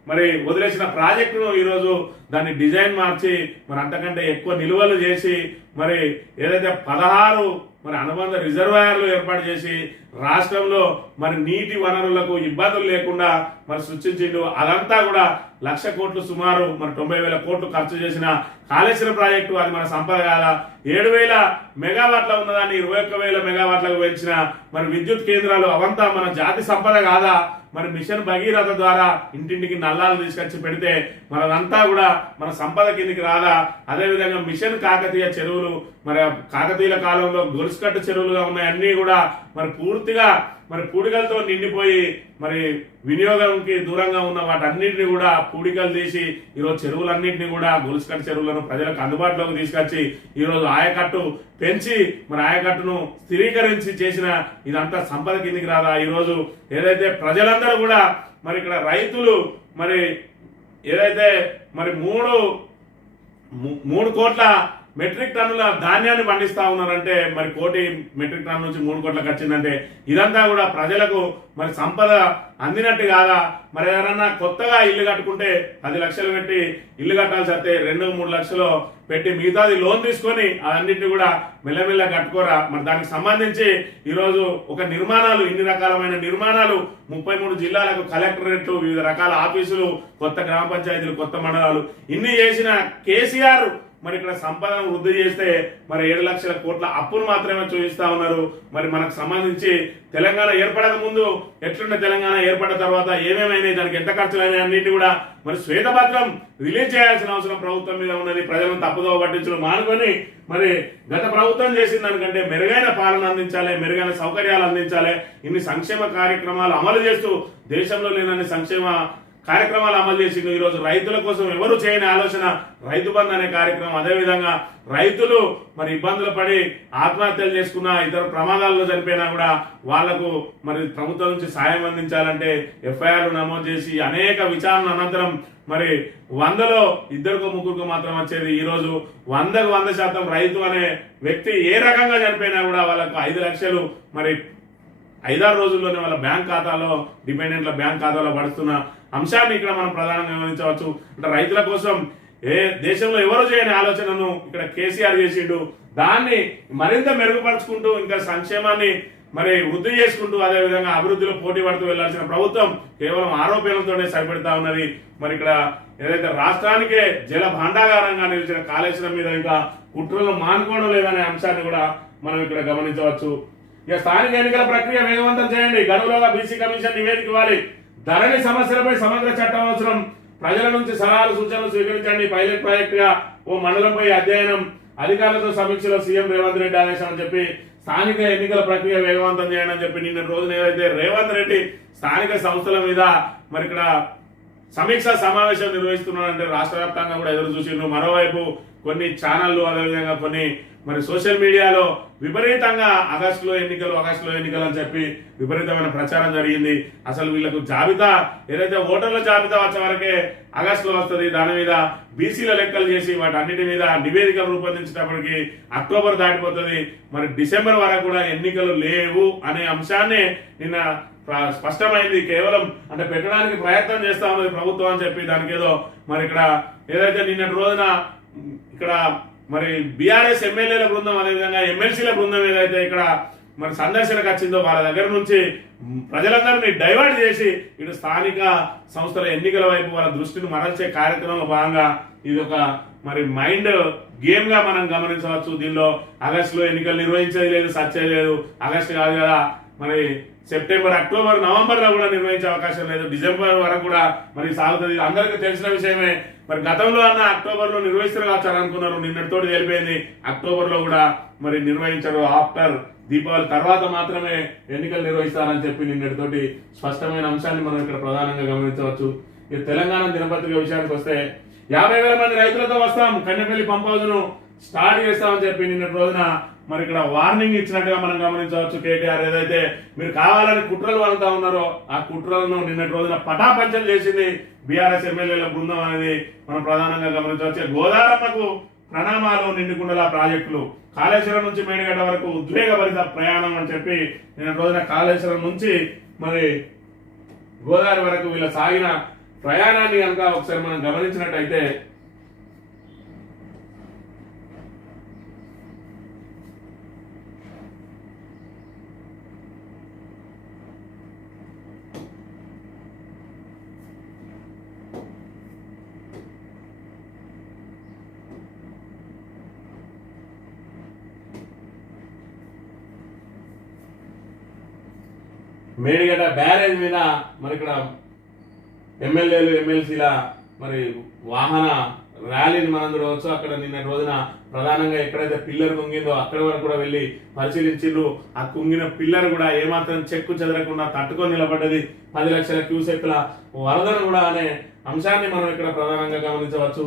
మరి వదిలేసిన ప్రాజెక్టును ఈరోజు దాన్ని డిజైన్ మార్చి మరి అంతకంటే ఎక్కువ నిల్వలు చేసి మరి ఏదైతే 16 మరి అనుబంధ రిజర్వాయర్లు ఏర్పాటు చేసి రాష్ట్రంలో మరి నీటి వనరులకు ఇబ్బందులు లేకుండా మరి సృష్టించిండు. అదంతా కూడా 1,00,000 కోట్లు సుమారు మరి 90,000 కోట్లు ఖర్చు చేసిన కాళేశ్వరం ప్రాజెక్టు అది మన సంపద కాల 7,000 మెగావాట్ల ఉన్నదాన్ని 21,000 మెగావాట్లకు పెంచిన మరి విద్యుత్ కేంద్రాలు అవంతా మన జాతి సంపద కాదా? మరి మిషన్ భగీరథ ద్వారా ఇంటింటికి నల్లాలు తీసుకొచ్చి పెడితే మనదంతా కూడా మన సంపద కిందికి రాదా? అదేవిధంగా మిషన్ కాకతీయ చెరువులు మరి కాకతీయుల కాలంలో గొలుసుకట్టు చెరువులుగా ఉన్నాయి, అన్ని కూడా మరి పూర్తిగా మరి పూడికలతో నిండిపోయి మరి వినియోగంకి దూరంగా ఉన్న వాటన్నింటినీ కూడా పూడికలు తీసి ఈరోజు చెరువులన్నింటినీ కూడా గొలుసుకట్టు చెరువులను ప్రజలకు అందుబాటులోకి తీసుకొచ్చి ఈరోజు ఆయకట్టు పెంచి మరి ఆయకట్టును స్థిరీకరించి చేసిన ఇదంతా సంపద కిందికి రాదా? ఈరోజు ఏదైతే ప్రజలందరూ కూడా మరి ఇక్కడ రైతులు మరి ఏదైతే మరి మూడు కోట్ల మెట్రిక్ టన్నుల ధాన్యాన్ని పండిస్తా ఉన్నారంటే మరి 1 కోటి మెట్రిక్ టన్ను నుంచి 3 కోట్లకు వచ్చిందంటే ఇదంతా కూడా ప్రజలకు మరి సంపద అందినట్టు కాదా? మరి ఎవరన్నా కొత్తగా ఇల్లు కట్టుకుంటే 10 లక్షలు పెట్టి ఇల్లు కట్టాల్సి వస్తే 2-3 లక్షలు పెట్టి మిగతాది లోన్ తీసుకొని అన్నింటినీ కూడా మెల్లమెల్ల కట్టుకోరా? మరి దానికి సంబంధించి ఈరోజు ఒక నిర్మాణాలు ఇన్ని రకాలమైన నిర్మాణాలు 33 జిల్లాలకు కలెక్టరేట్లు, వివిధ రకాల ఆఫీసులు, కొత్త గ్రామ పంచాయతీలు, కొత్త మండలాలు ఇన్ని చేసిన కేసీఆర్ మరి ఇక్కడ సంపదను వృద్ధి చేస్తే మరి 7 లక్షల కోట్ల అప్పును మాత్రమే చూపిస్తా ఉన్నారు. మరి మనకు సంబంధించి తెలంగాణ ఏర్పడక ముందు ఎట్లుండే, తెలంగాణ ఏర్పడిన తర్వాత ఏమేమైనాయి, దానికి ఎంత ఖర్చులు అయినాయి అన్నింటినీ కూడా మరి శ్వేతపత్రం రిలీజ్ చేయాల్సిన అవసరం ప్రభుత్వం మీద ఉన్నది. ప్రజలను తప్పుదోవ పట్టించడం మానుకొని మరి గత ప్రభుత్వం చేసిన దానికంటే మెరుగైన పాలన అందించాలి, మెరుగైన సౌకర్యాలు అందించాలి. ఇన్ని సంక్షేమ కార్యక్రమాలు అమలు చేస్తూ దేశంలో లేనన్ని సంక్షేమ కార్యక్రమాలు అమలు చేసింది. ఈరోజు రైతుల కోసం ఎవరు చేయని ఆలోచన రైతు బంధు అనే కార్యక్రమం. అదేవిధంగా రైతులు మరి ఇబ్బందులు పడి ఆత్మహత్యలు చేసుకున్న, ఇతర ప్రమాదాల్లో చనిపోయినా కూడా వాళ్లకు మరి ప్రభుత్వం నుంచి సాయం అందించాలంటే ఎఫ్ఐఆర్లు నమోదు చేసి అనేక విచారణ అనంతరం మరి 100లో 2-3 మాత్రం వచ్చేది. ఈరోజు 100% రైతు అనే వ్యక్తి ఏ రకంగా చనిపోయినా కూడా వాళ్ళకు 5 లక్షలు మరి 5-6 రోజుల్లోనే వాళ్ళ బ్యాంక్ ఖాతాలో, డిపెండెంట్ల బ్యాంక్ ఖాతాలో పడుతున్న అంశాన్ని ఇక్కడ మనం ప్రధానంగా గమనించవచ్చు. అంటే రైతుల కోసం దేశంలో ఎవరు చేయని ఆలోచనను ఇక్కడ కేసీఆర్ చేసిండు. దాన్ని మరింత మెరుగుపరుచుకుంటూ ఇంకా సంక్షేమాన్ని మరి వృద్ధి చేసుకుంటూ అదేవిధంగా అభివృద్ధిలో పోటీ పడుతూ వెళ్లాల్సిన ప్రభుత్వం కేవలం ఆరోపణలతోనే సరిపెడతా ఉన్నది. మరి ఇక్కడ ఏదైతే రాష్ట్రానికే జల భాండాగారంగా నిలిచిన కాళేశ్వరం మీద ఇంకా కుట్రలు మానుకోవడం లేదనే అంశాన్ని కూడా మనం ఇక్కడ గమనించవచ్చు. ఇక స్థానిక ఎన్నికల ప్రక్రియ వేగవంతం చేయండి, గడువులోగా బీసీ కమిషన్ నివేదిక ఇవ్వాలి, ధరణి సమస్యలపై సమగ్ర చట్టం అవసరం, ప్రజల నుంచి సలహాలు సూచనలు స్వీకరించండి, పైలట్ ప్రాజెక్ట్ గా ఓ మండలంపై అధ్యయనం, అధికారులతో సమీక్షలో సీఎం రేవంత్ రెడ్డి ఆదేశం అని చెప్పి స్థానిక ఎన్నికల ప్రక్రియ వేగవంతం చేయండి అని చెప్పి నిన్న రోజున ఏదైతే రేవంత్ రెడ్డి స్థానిక సంస్థల మీద మరి ఇక్కడ సమీక్ష సమావేశం నిర్వహిస్తున్నారంటే రాష్ట్ర వ్యాప్తంగా కూడా ఎదురు చూసిండ్రు. మరోవైపు కొన్ని ఛానళ్లు అదేవిధంగా కొన్ని మరి సోషల్ మీడియాలో విపరీతంగా ఆగస్టులో ఎన్నికలు అని చెప్పి విపరీతమైన ప్రచారం జరిగింది. అసలు వీళ్ళకు జాబితా ఏదైతే ఓటర్ల జాబితా వచ్చే వరకే ఆగస్టులో వస్తుంది, దాని మీద బీసీల లెక్కలు చేసి వాటి అన్నిటి మీద నివేదికలు రూపొందించేటప్పటికి అక్టోబర్ దాటిపోతుంది. మరి డిసెంబర్ వరకు కూడా ఎన్నికలు లేవు అనే అంశాన్ని నిన్న స్పష్టమైంది. కేవలం అంటే పెట్టడానికి ప్రయత్నం చేస్తా ఉన్నది ప్రభుత్వం అని చెప్పి దానికి ఏదో మరి ఇక్కడ ఏదైతే నిన్నటి రోజున ఇక్కడ మరి బీఆర్ఎస్ ఎమ్మెల్యేల బృందం అదేవిధంగా ఎమ్మెల్సీల బృందం ఏదైతే ఇక్కడ మరి సందర్శనకు వచ్చిందో వాళ్ళ దగ్గర నుంచి ప్రజలందరినీ డైవర్ట్ చేసి ఇటు స్థానిక సంస్థల ఎన్నికల వైపు వాళ్ళ దృష్టిని మరల్చే కార్యక్రమంలో భాగంగా ఇది ఒక మరి మైండ్ గేమ్ గా మనం గమనించవచ్చు. దీనిలో ఆగస్టులో ఎన్నికలు నిర్వహించేది లేదు, సచ్చేది లేదు. ఆగస్టు కాదు కదా, మరి సెప్టెంబర్, అక్టోబర్, నవంబర్ లో కూడా నిర్వహించే అవకాశం లేదు. డిసెంబర్ వరకు కూడా మరి సాగుతుంది. అందరికీ తెలిసిన విషయమే. మరి గతంలో అన్న అక్టోబర్ లో నిర్వహిస్తారు కావచ్చు అనుకున్నారు, నిన్నటితోటి తెలిపోయింది అక్టోబర్ లో కూడా మరి నిర్వహించారు. ఆఫ్టర్ దీపావళి తర్వాత మాత్రమే ఎన్నికలు నిర్వహిస్తారని చెప్పి నిన్నటితోటి స్పష్టమైన అంశాన్ని మనం ఇక్కడ ప్రధానంగా గమనించవచ్చు. ఈ తెలంగాణ దినపత్రిక విషయానికి వస్తే 50,000 మంది రైతులతో వస్తాం, కన్నెపల్లి పంప్ హౌస్ ను స్టార్ట్ చేస్తామని చెప్పి నిన్నటి రోజున మరి ఇక్కడ వార్నింగ్ ఇచ్చినట్టుగా మనం గమనించవచ్చు. కేటీఆర్ ఏదైతే మీరు కావాలని కుట్రలు వాడుతా ఉన్నారో ఆ కుట్రలను నిన్నటి రోజున పటాపంచలు చేసింది బీఆర్ఎస్ ఎమ్మెల్యేల బృందం అనేది మనం ప్రధానంగా గమనించవచ్చు. గోదావరమ్మకు ప్రణామాలు, నిండుకుండల ప్రాజెక్టులు, కాళేశ్వరం నుంచి మేడిగడ్డ వరకు ఉద్వేగభరిత ప్రయాణం అని చెప్పి నిన్నటి రోజున కాళేశ్వరం నుంచి మరి గోదావరి వరకు వీళ్ళ సాగిన ప్రయాణాన్ని కనుక ఒకసారి మనం గమనించినట్టయితే మేడిగడ్డ బ్యారేజ్ మీద మరి ఇక్కడ ఎమ్మెల్యేలు ఎమ్మెల్సీల మరి వాహన ర్యాలీని మనం చూడవచ్చు. అక్కడ నిన్న రోజున ప్రధానంగా ఎక్కడైతే పిల్లర్ కుంగిందో అక్కడి వరకు కూడా వెళ్ళి పరిశీలించిండ్రు. ఆ కుంగిన పిల్లర్ కూడా ఏమాత్రం చెక్కు చెదరకుండా తట్టుకొని నిలబడ్డది. 10 లక్షల క్యూసెక్ల వరదను కూడా అనే అంశాన్ని మనం ఇక్కడ ప్రధానంగా గమనించవచ్చు.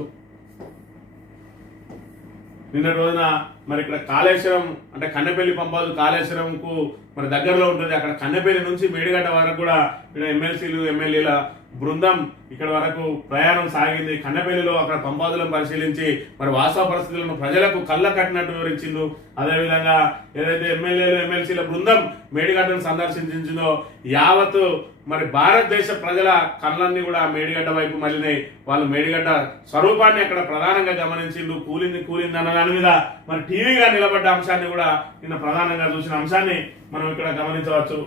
నిన్న రోజున మరి ఇక్కడ కాళేశ్వరం అంటే కన్నెపల్లి పంపాదు కాళేశ్వరంకు మరి దగ్గరలో ఉంటుంది. అక్కడ కన్నెపల్లి నుంచి మేడిగడ్డ వరకు కూడా ఇక్కడ ఎమ్మెల్సీలు ఎమ్మెల్యేల బృందం ఇక్కడ వరకు ప్రయాణం సాగింది. కన్నెపల్లిలో అక్కడ పంపాదులను పరిశీలించి మరి వాస్తవ పరిస్థితులను ప్రజలకు కళ్ళ కట్టినట్టు వివరించిండు. అదేవిధంగా ఏదైతే ఎమ్మెల్యేలు ఎమ్మెల్సీల బృందం మేడిగడ్డను సందర్శించిందో యావత్ మరి భారతదేశ ప్రజల కళ్ళన్నీ కూడా మేడిగడ్డ వైపు మళ్ళీ వాళ్ళు మేడిగడ్డ స్వరూపాన్ని అక్కడ ప్రధానంగా గమనించిండు. కూలింది అన్న దాని మీద మరి టీవీగా నిలబడ్డ అంశాన్ని కూడా నిన్న ప్రధానంగా చూసిన అంశాన్ని మనం ఇక్కడ గమనించవచ్చు.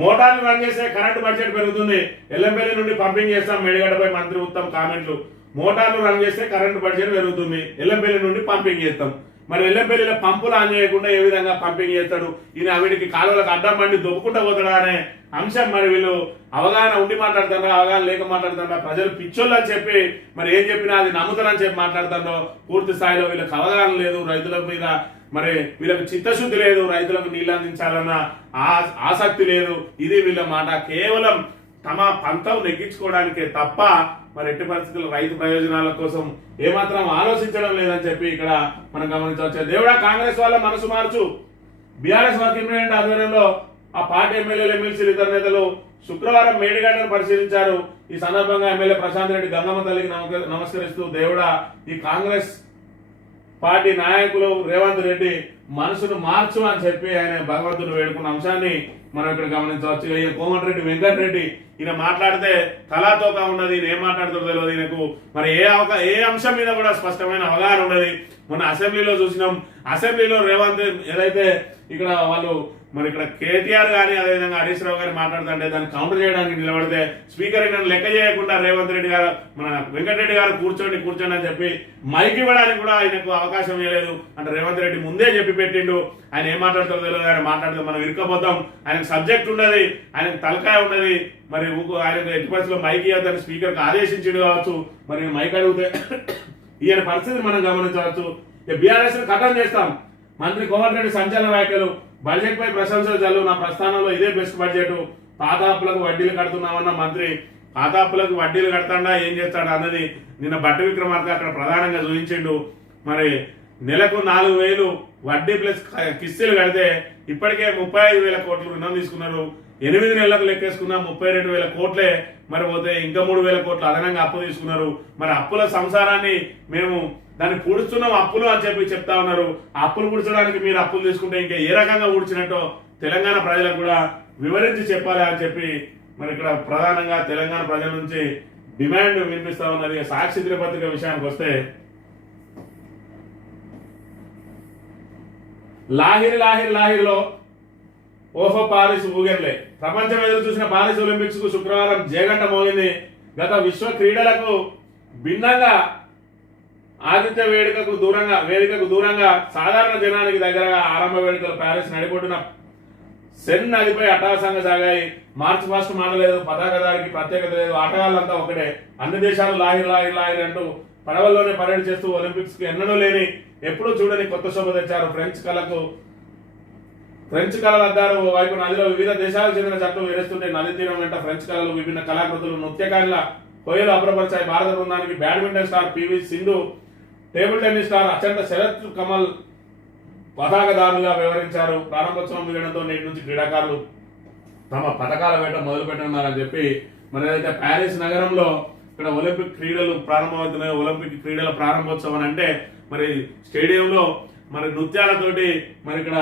మోటార్లు రన్ చేస్తే కరెంటు బడ్జెట్ పెరుగుతుంది. ఎల్లంపల్లి నుండి పంపింగ్ చేస్తాం మేడిగడ్డపై మంత్రి ఉత్తమ్ కామెంట్లు. మోటార్లు రన్ చేస్తే కరెంటు బడ్జెట్ పెరుగుతుంది. ఎల్లంపల్లి నుండి పంపింగ్ చేస్తాం. మరి ఎల్లంపల్లిలో పంపులు ఆన్ చేయకుండా ఏ విధంగా పంపింగ్ చేస్తాడు? ఈయన వీడికి కాలువలకు అడ్డం బండి దొబ్బుకుంటా పోతాడా అనే అంశం మరి వీళ్ళు అవగాహన ఉండి మాట్లాడుతారా అవగాహన లేక మాట్లాడుతారా? ప్రజలు పిచ్చోళ్ళు అని చెప్పి మరి ఏం చెప్పినా అది నమ్ముతారని చెప్పి మాట్లాడుతారో పూర్తి స్థాయిలో వీళ్ళకి అవగాహన లేదు. రైతుల మీద మరి వీళ్ళకి చిత్తశుద్ధి లేదు. రైతులకు నీళ్ళు అందించాలన్న ఆసక్తి లేదు. ఇది వీళ్ళ మాట. కేవలం తమ పంతం నెగ్గించుకోవడానికే తప్ప మరి ఎట్టి పరిస్థితుల్లో రైతు ప్రయోజనాల కోసం ఏమాత్రం ఆలోచించడం లేదని చెప్పి ఇక్కడ మనం గమనించవచ్చు. దేవుడా కాంగ్రెస్ వాళ్ళ మనసు మార్చు. బీఆర్ఎస్ వర్కింగ్ ప్రెసిడెంట్ ఆధ్వర్యంలో ఆ పార్టీ ఎమ్మెల్యేలు ఎమ్మెల్సీలు ఇతర నేతలు శుక్రవారం మేడిగడ్డను పరిశీలించారు. ఈ సందర్భంగా ఎమ్మెల్యే ప్రశాంత్ రెడ్డి గంగమ్మ తల్లికి నమస్కరిస్తూ దేవుడా ఈ కాంగ్రెస్ పార్టీ నాయకులు రేవంత్ రెడ్డి మనసును మార్చు అని చెప్పి ఆయన భగవంతుని వేడుకున్న అంశాన్ని మనం ఇక్కడ గమనించవచ్చు. ఈయన కోమటిరెడ్డి వెంకటరెడ్డి ఈయన మాట్లాడితే తలాతోక ఉన్నది. ఈయన ఏం మాట్లాడుతుందో తెలియదు. ఈయనకు మరి ఏ అంశం మీద కూడా స్పష్టమైన అవగాహన ఉన్నది. మొన్న అసెంబ్లీలో చూసినాం. అసెంబ్లీలో రేవంత్ ఏదైతే ఇక్కడ వాళ్ళు మరి ఇక్కడ కేటీఆర్ గాని అదేవిధంగా హరీష్ రావు గారు మాట్లాడుతుంటే దాన్ని కౌంటర్ చేయడానికి నిలబడితే స్పీకర్ నన్ను లెక్క చేయకుండా రేవంత్ రెడ్డి గారు మన వెంకటరెడ్డి గారు కూర్చోండి అని చెప్పి మైక్ ఇవ్వడానికి కూడా ఆయనకు అవకాశం ఇవ్వలేదు. అంటే రేవంత్ రెడ్డి ముందే చెప్పి పెట్టిండు. ఆయన ఏం మాట్లాడుతారో తెలియదు. ఆయన మాట్లాడితే మనం ఇరుక్కపోతాం. ఆయనకు సబ్జెక్ట్ ఉన్నది, ఆయనకు తలకాయ ఉన్నది. మరి ఆయనకు ఎట్టి పరిస్థితుల్లో మైక్ ఇవ్వద్దని స్పీకర్కి ఆదేశించిండు కావచ్చు. మరి మైక్ అడిగితే ఈయన పరిస్థితి మనం గమనించవచ్చు. బీఆర్ఎస్ కథం చేస్తాం. మంత్రి కోమటిరెడ్డి సంచలన వ్యాఖ్యలు. బడ్జెట్ పై ప్రశంసలు చల్లు. నా ప్రస్థానంలో ఇదే బెస్ట్ బడ్జెట్. పాత అప్పులకు వడ్డీలు కడుతున్నామన్న మంత్రి పాత అప్పులకు వడ్డీలు కడతాడా ఏం చేస్తాడా అన్నది నిన్న బట్టి విక్రమార్క అక్కడ ప్రధానంగా చూపించిండు. మరి నెలకు 4,000 వడ్డీ ప్లస్ కిస్తీలు కడితే ఇప్పటికే 35,000 కోట్లు రుణం తీసుకున్నారు. 8 నెలలకు లెక్కేసుకున్నా 32,000 కోట్లే. మరి పోతే ఇంకా 3,000 కోట్లు అదనంగా అప్పు తీసుకున్నారు. మరి అప్పుల సంసారాన్ని మేము దాన్ని పూడుస్తున్నాం అప్పులు అని చెప్పి చెప్తా ఉన్నారు. ఆ అప్పులు పూడ్చడానికి మీరు అప్పులు తీసుకుంటే ఇంకా ఏ రకంగా పూడ్చినట్టో తెలంగాణ ప్రజలకు కూడా వివరించి చెప్పాలి అని చెప్పి మరి ఇక్కడ ప్రధానంగా తెలంగాణ ప్రజల నుంచి డిమాండ్ వినిపిస్తా ఉన్నది. సాక్షి దినపత్రిక విషయానికి వస్తే లాహిరిలో ఓహో పారిస్ ఊగెన్లే. ప్రపంచం ఎదురు చూసిన పారిస్ ఒలింపిక్స్ కు శుక్రవారం జయగంట మోగింది. గత విశ్వ క్రీడలకు భిన్నంగా ఆతిథ్య వేడుకకు దూరంగా సాధారణ జనానికి దగ్గరగా ఆరంభ వేడుకలు ప్యారిస్ నడిపొట్టున సెన్ నదిపై అట్టహాసంగా సాగాయి. మార్చ్ ఫాస్ట్ మానలేదు. పతాకదారికి ప్రత్యేకత లేదు. ఆటగాళ్ళంతా ఒకటే. అన్ని దేశాలు లాహిర్ అంటూ పడవల్లోనే పరేడ్ చేస్తూ ఒలింపిక్స్ కి ఎన్నడూ లేని ఎప్పుడూ చూడని కొత్త శోభ తెచ్చారు. ఫ్రెంచ్ కళలు అద్దారు. వైపు నదిలో వివిధ దేశాలకు చెందిన జట్లు వేరేస్తుంటే నది తీరం వెంట ఫ్రెంచ్ కళలు విభిన్న కళాకృతులు నృత్యకారుల కొయ్యలు అప్రపరిచాయి. భారత బృందానికి badminton star PV Sindhu, table tennis star అత్యంత శరత్ కమల్ పతాకదారులుగా వ్యవహరించారు. ప్రారంభోత్సవం ముగియడంతో నేటి నుంచి క్రీడాకారులు తమ పథకాల వేట మొదలు పెట్టనున్నారని చెప్పి మరి ఏదైతే ప్యారిస్ నగరంలో ఇక్కడ ఒలింపిక్ క్రీడలు ప్రారంభమవుతున్నాయి. ఒలింపిక్ క్రీడల ప్రారంభోత్సవం అంటే మరి స్టేడియంలో మరి నృత్యాలతోటి మరి ఇక్కడ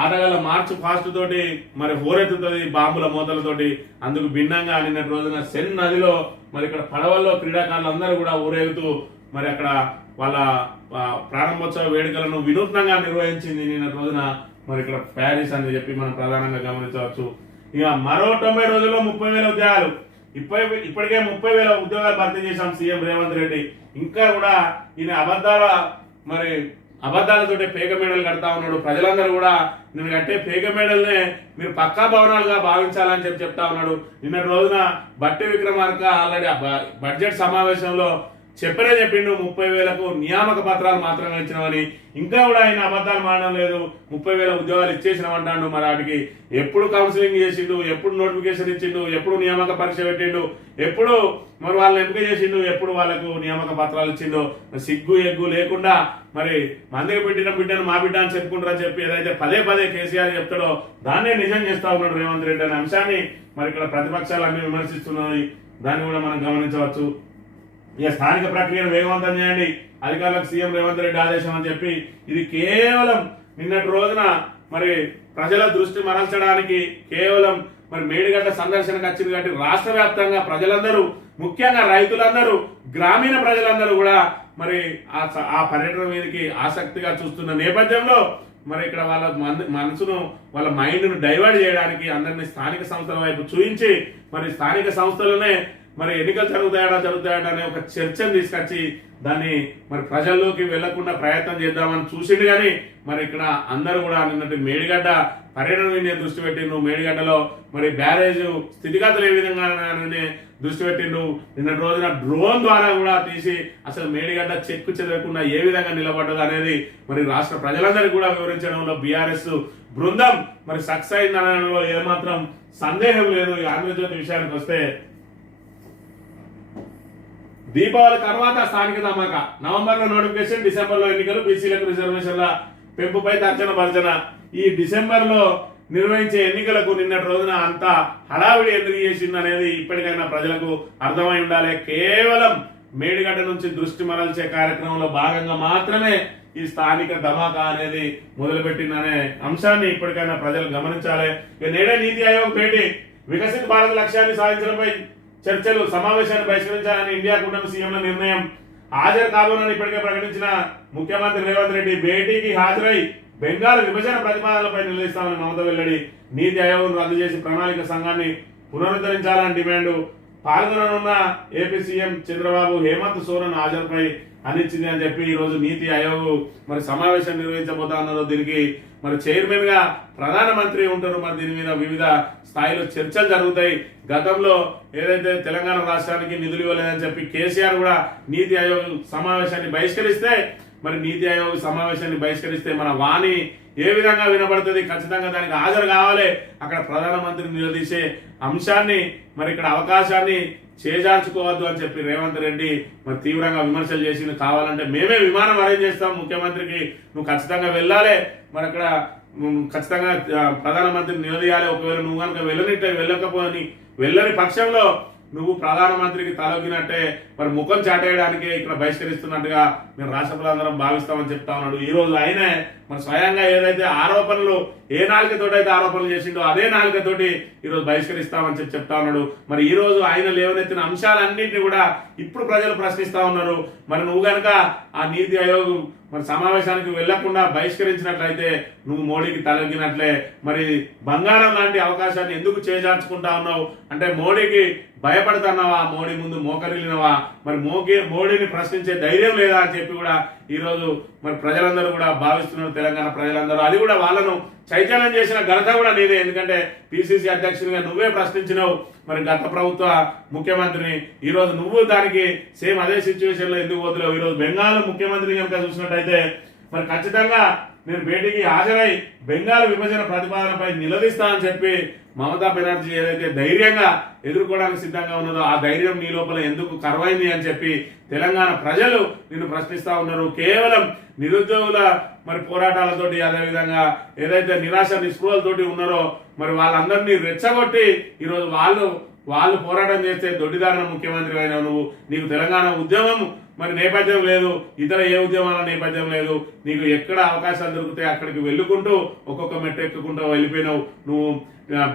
ఆటగాళ్ళ మార్చ్ ఫాస్ట్ తోటి మరి హోరెత్తుతుంది బాంబుల మూతలతోటి. అందుకు భిన్నంగా నిన్నటి రోజున సెన్ నదిలో మరి ఇక్కడ పడవల్లో క్రీడాకారులు అందరూ కూడా ఊరేగుతూ మరి అక్కడ వాళ్ళ ప్రారంభోత్సవ వేడుకలను వినూత్నంగా నిర్వహించింది నిన్నటి రోజున మరి ఇక్కడ ప్యారిస్ అని చెప్పి మనం ప్రధానంగా గమనించవచ్చు. ఇక మరో 90 రోజుల్లో 30,000 ఉద్యోగాలు ఇప్పటికే 30,000 ఉద్యోగాలు భర్తీ చేశాం సీఎం రేవంత్ రెడ్డి. ఇంకా కూడా ఈయన అబద్ధాలతోటి పేక మేడలు కడతా ఉన్నాడు. ప్రజలందరూ కూడా నేను కట్టే పేక మేడల్నే మీరు పక్కా భవనాలుగా భావించాలని చెప్తా ఉన్నాడు. నిన్నటి రోజున బట్టి విక్రమార్క ఆల్రెడీ బడ్జెట్ సమావేశంలో చెప్పిండు 30,000కు నియామక పత్రాలు మాత్రమే ఇచ్చినామని. ఇంకా కూడా ఆయన అబద్ధాలు మానడం లేదు. 30,000 ఉద్యోగాలు ఇచ్చేసినామంటాడు. మరి వాటికి ఎప్పుడు కౌన్సిలింగ్ చేసిండు, ఎప్పుడు నోటిఫికేషన్ ఇచ్చిండు, ఎప్పుడు నియామక పరీక్ష పెట్టిండు, ఎప్పుడు మరి వాళ్ళని ఎంపిక చేసిండు, ఎప్పుడు వాళ్ళకు నియామక పత్రాలు ఇచ్చిండు. సిగ్గు ఎగ్గు లేకుండా మరి మందికి పెట్టిన బిడ్డను మా బిడ్డ అని చెప్పుకుంటారని చెప్పి ఏదైతే పదే పదే కేసీఆర్ చెప్తాడో దాన్నే నిజం చేస్తా ఉన్నాడు రేవంత్ రెడ్డి అనే అంశాన్ని మరి ఇక్కడ ప్రతిపక్షాలు అన్ని విమర్శిస్తున్నాయి. దాన్ని కూడా మనం గమనించవచ్చు. ఇక స్థానిక ప్రక్రియను వేగవంతం చేయండి అధికారులకు సీఎం రేవంత్ రెడ్డి ఆదేశం అని చెప్పి ఇది కేవలం నిన్నటి రోజున మరి ప్రజల దృష్టి మరల్చడానికి కేవలం మరి మేడిగడ్డ సందర్శనకు వచ్చింది కాబట్టి రాష్ట్ర వ్యాప్తంగా ప్రజలందరూ ముఖ్యంగా రైతులందరూ గ్రామీణ ప్రజలందరూ కూడా మరి ఆ పర్యటన మీదకి ఆసక్తిగా చూస్తున్న నేపథ్యంలో మరి ఇక్కడ వాళ్ళ మనసును వాళ్ళ మైండ్ను డైవర్ట్ చేయడానికి అందరినీ స్థానిక సంస్థల వైపు చూపించి మరి స్థానిక సంస్థలనే మరి ఎన్నికలు జరుగుతాయా అనే ఒక చర్చను తీసుకొచ్చి దాన్ని మరి ప్రజల్లోకి వెళ్లకుండా ప్రయత్నం చేద్దామని చూసిండు. కానీ మరి ఇక్కడ అందరూ కూడా నిన్నటి మేడిగడ్డ పర్యటన మీద దృష్టి పెట్టిండు. మేడిగడ్డలో మరి బ్యారేజ్ స్థితిగతులు ఏ విధంగా దృష్టి పెట్టిండు. నిన్నటి రోజున డ్రోన్ ద్వారా కూడా తీసి అసలు మేడిగడ్డ చెక్కు చెదరకుండా ఏ విధంగా నిలబడ్డదు అనేది మరి రాష్ట్ర ప్రజలందరికీ కూడా వివరించడంలో బీఆర్ఎస్ బృందం మరి సక్సెస్ అయిందనడంలో ఏమాత్రం సందేహం లేదు. ఆంధ్రజ్యోతి విషయానికి వస్తే దీపావళి తర్వాత స్థానిక ధమాకా, నవంబర్లో నోటిఫికేషన్, డిసెంబర్లో ఎన్నికలు, బీసీలకు రిజర్వేషన్ల పెంపుపై తర్జన భర్జన. ఈ డిసెంబర్లో నిర్వహించే ఎన్నికలకు నిన్నటి రోజున అంత హడావిడి ఎందుకు చేసింది అనేది ఇప్పటికైనా ప్రజలకు అర్థమై ఉండాలి. కేవలం మేడిగడ్డ నుంచి దృష్టి మరల్చే కార్యక్రమంలో భాగంగా మాత్రమే ఈ స్థానిక ధమాకా అనేది మొదలుపెట్టిందనే అంశాన్ని ఇప్పటికైనా ప్రజలు గమనించాలి. నేడే నీతి ఆయోగ్ భేటీ, వికసిత భారత్ లక్ష్యాన్ని సాధించడంపై చర్చలు, సమావేశాన్ని బహిష్కరించాలని ఇండియా కూటమి సీఎంల నిర్ణయం. హాజరు కాబోనని ఇప్పటికే ప్రకటించిన ముఖ్యమంత్రి రేవంత్ రెడ్డి భేటీకి హాజరై బెంగాల్ విభజన ప్రతిపాదనలపై నిలదీస్తామని మమత వెల్లడి. నీతి ఆయోగ్ రద్దు చేసి ప్రణాళిక సంఘాన్ని పునరుద్ధరించాలని డిమాండ్. పాల్గొననున్న ఏపీ సీఎం చంద్రబాబు హేమంత్ సోరెన్ హాజరుపై అందించింది అని చెప్పి ఈ రోజు నీతి ఆయోగ్ మరి సమావేశం నిర్వహించబోతా ఉన్నారు. దీనికి మరి చైర్మన్ గా ప్రధానమంత్రి ఉంటారు. మరి దీని మీద వివిధ స్థాయిలో చర్చలు జరుగుతాయి. గతంలో ఏదైతే తెలంగాణ రాష్ట్రానికి నిధులు ఇవ్వలేదని చెప్పి కేసీఆర్ కూడా నీతి ఆయోగ్ సమావేశాన్ని బహిష్కరిస్తే మరి నీతి ఆయోగ్ సమావేశాన్ని బహిష్కరిస్తే మన వాణి ఏ విధంగా వినబడుతుంది, ఖచ్చితంగా దానికి హాజరు కావాలి. అక్కడ ప్రధానమంత్రిని నిలదీసే అంశాన్ని మరి ఇక్కడ అవకాశాన్ని చేజార్చుకోవద్దు అని చెప్పి రేవంత్ రెడ్డి మరి తీవ్రంగా విమర్శలు చేసింది. కావాలంటే మేమే విమానం అరేంజ్ చేస్తాం, ముఖ్యమంత్రికి నువ్వు ఖచ్చితంగా వెళ్ళాలి, మరి అక్కడ ఖచ్చితంగా ప్రధానమంత్రిని నిలదీయాలి. ఒకవేళ నువ్వు కనుక వెళ్ళని పక్షంలో నువ్వు ప్రధానమంత్రికి తలొగ్గినట్టే మరి ముఖం చాటేయడానికి ఇక్కడ బహిష్కరిస్తున్నట్టుగా మేము రాష్ట్ర ప్రజలందరం భావిస్తామని చెప్తా ఉన్నాడు. ఈ రోజు ఆయనే మరి స్వయంగా ఏదైతే ఆరోపణలు ఏ నాలుకతోటి అయితే ఆరోపణలు చేసిండో అదే నాలుకతోటి ఈరోజు బహిష్కరిస్తామని చెప్తా ఉన్నాడు. మరి ఈ రోజు ఆయన లేవనెత్తిన అంశాలన్నింటినీ కూడా ఇప్పుడు ప్రజలు ప్రశ్నిస్తా ఉన్నారు. మరి నువ్వు కనుక ఆ నీతి ఆయోగ్ మరి సమావేశానికి వెళ్లకుండా బహిష్కరించినట్లయితే నువ్వు మోడీకి తలొగ్గినట్లే. మరి బంగారం లాంటి అవకాశాన్ని ఎందుకు చేజార్చుకుంటా ఉన్నావు అంటే మోడీకి భయపడుతున్నావా, మోడీ ముందు మోకరిల్లినవా, మరి మోడీని ప్రశ్నించే ధైర్యం లేదా అని చెప్పి కూడా ఈ రోజు మరి ప్రజలందరూ కూడా భావిస్తున్నారు. తెలంగాణ ప్రజలందరూ అది కూడా వాళ్ళను చైతన్యం చేసిన ఘనత కూడా నీదే. ఎందుకంటే పిసిసి అధ్యక్షునిగా నువ్వే ప్రశ్నించినావు మరి గత ప్రభుత్వ ముఖ్యమంత్రిని. ఈ రోజు నువ్వు దానికి సేమ్ అదే సిచ్యువేషన్ లో ఎందుకు పోతున్నావు? ఈ రోజు బెంగాల్ ముఖ్యమంత్రిని కనుక చూసినట్టయితే మరి ఖచ్చితంగా నేను భేటీకి హాజరై బెంగాల్ విభజన ప్రతిపాదనపై నిలదీస్తా అని చెప్పి మమతా బెనర్జీ ఏదైతే ధైర్యంగా ఎదుర్కోవడానికి సిద్ధంగా ఉన్నదో ఆ ధైర్యం నీ లోపల ఎందుకు కరువైంది అని చెప్పి తెలంగాణ ప్రజలు నిన్ను ప్రశ్నిస్తా ఉన్నారు. కేవలం నిరుద్యోగుల మరి పోరాటాలతోటి అదేవిధంగా ఏదైతే నిరాశ నిస్పృహలతోటి ఉన్నారో మరి వాళ్ళందరినీ రెచ్చగొట్టి ఈరోజు వాళ్ళు పోరాటం చేస్తే దొడ్డిదారిన ముఖ్యమంత్రి అయినా నువ్వు, నీకు తెలంగాణ ఉద్యమం మరి నేపథ్యం లేదు, ఇతర ఏ ఉద్యమాల నేపథ్యం లేదు. నీకు ఎక్కడ అవకాశాలు దొరికితే అక్కడికి వెళ్ళుకుంటూ ఒక్కొక్క మెట్టు ఎక్కుకుంటూ వెళ్ళిపోయినావు. నువ్వు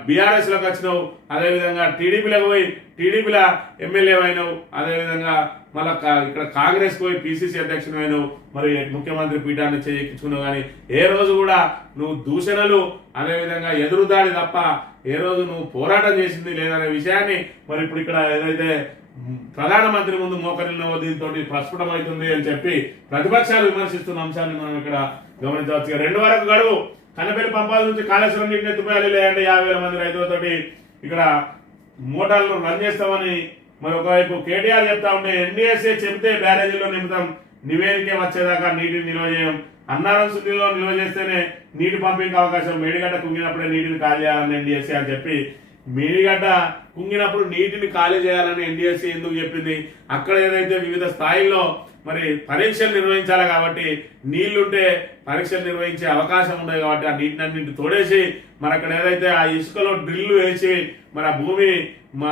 బీఆర్ఎస్ లోకి వచ్చినావు, అదేవిధంగా టీడీపీలోకి పోయి టీడీపీలో ఎమ్మెల్యే అయినావు, అదేవిధంగా మళ్ళా ఇక్కడ కాంగ్రెస్ పోయి పిసిసి అధ్యక్షుడు అయినావు, మరి ముఖ్యమంత్రి పీఠాన్ని చేయించుకున్నావు. కానీ ఏ రోజు కూడా నువ్వు దూషణలు అదేవిధంగా ఎదురుదాడి తప్ప ఏ రోజు నువ్వు పోరాటం చేసింది లేదనే విషయాన్ని మరి ఇప్పుడు ఇక్కడ ఏదైతే ప్రధానమంత్రి ముందు మోకరిల్లినో దీంతో ప్రస్ఫుటమవుతుంది అని చెప్పి ప్రతిపక్షాలు విమర్శిస్తున్న అంశాన్ని మనం ఇక్కడ గమనించవచ్చు. 2 వరకు గడువు కన్నపల్లి పంపాల నుంచి కాళేశ్వరం నీటిని ఎత్తిపోయాలి, లేదంటే 50,000 మంది రైతులతోటి ఇక్కడ మోటార్లు రన్ చేస్తామని మరి ఒకవైపు కేటీఆర్ చెప్తా ఉంటే ఎన్డీఎస్ఏ చెబితే బ్యారేజీలో నింపుతాం, నివేదిక వచ్చేదాకా నీటిని నిల్వ చేయం, అన్నారం శుద్ధిలో నిల్వ చేస్తేనే నీటి పంపింగ్ అవకాశం, మేడిగడ్డ కుంగినప్పుడే నీటిని ఖాళీ చేయాలని ఎన్డీఎస్ఏ అని చెప్పి మేడిగడ్డ కుంగినప్పుడు నీటిని ఖాళీ చేయాలని ఎన్డీఎస్ఏ ఎందుకు చెప్పింది? అక్కడ ఏదైతే వివిధ స్థాయిల్లో మరి పరీక్షలు నిర్వహించాలి కాబట్టి నీళ్లుంటే పరీక్షలు నిర్వహించే అవకాశం ఉండదు కాబట్టి ఆ నీటిని అన్నింటి తోడేసి మరి అక్కడ ఏదైతే ఆ ఇసుకలో డ్రిల్లు వేసి మరి ఆ భూమి మా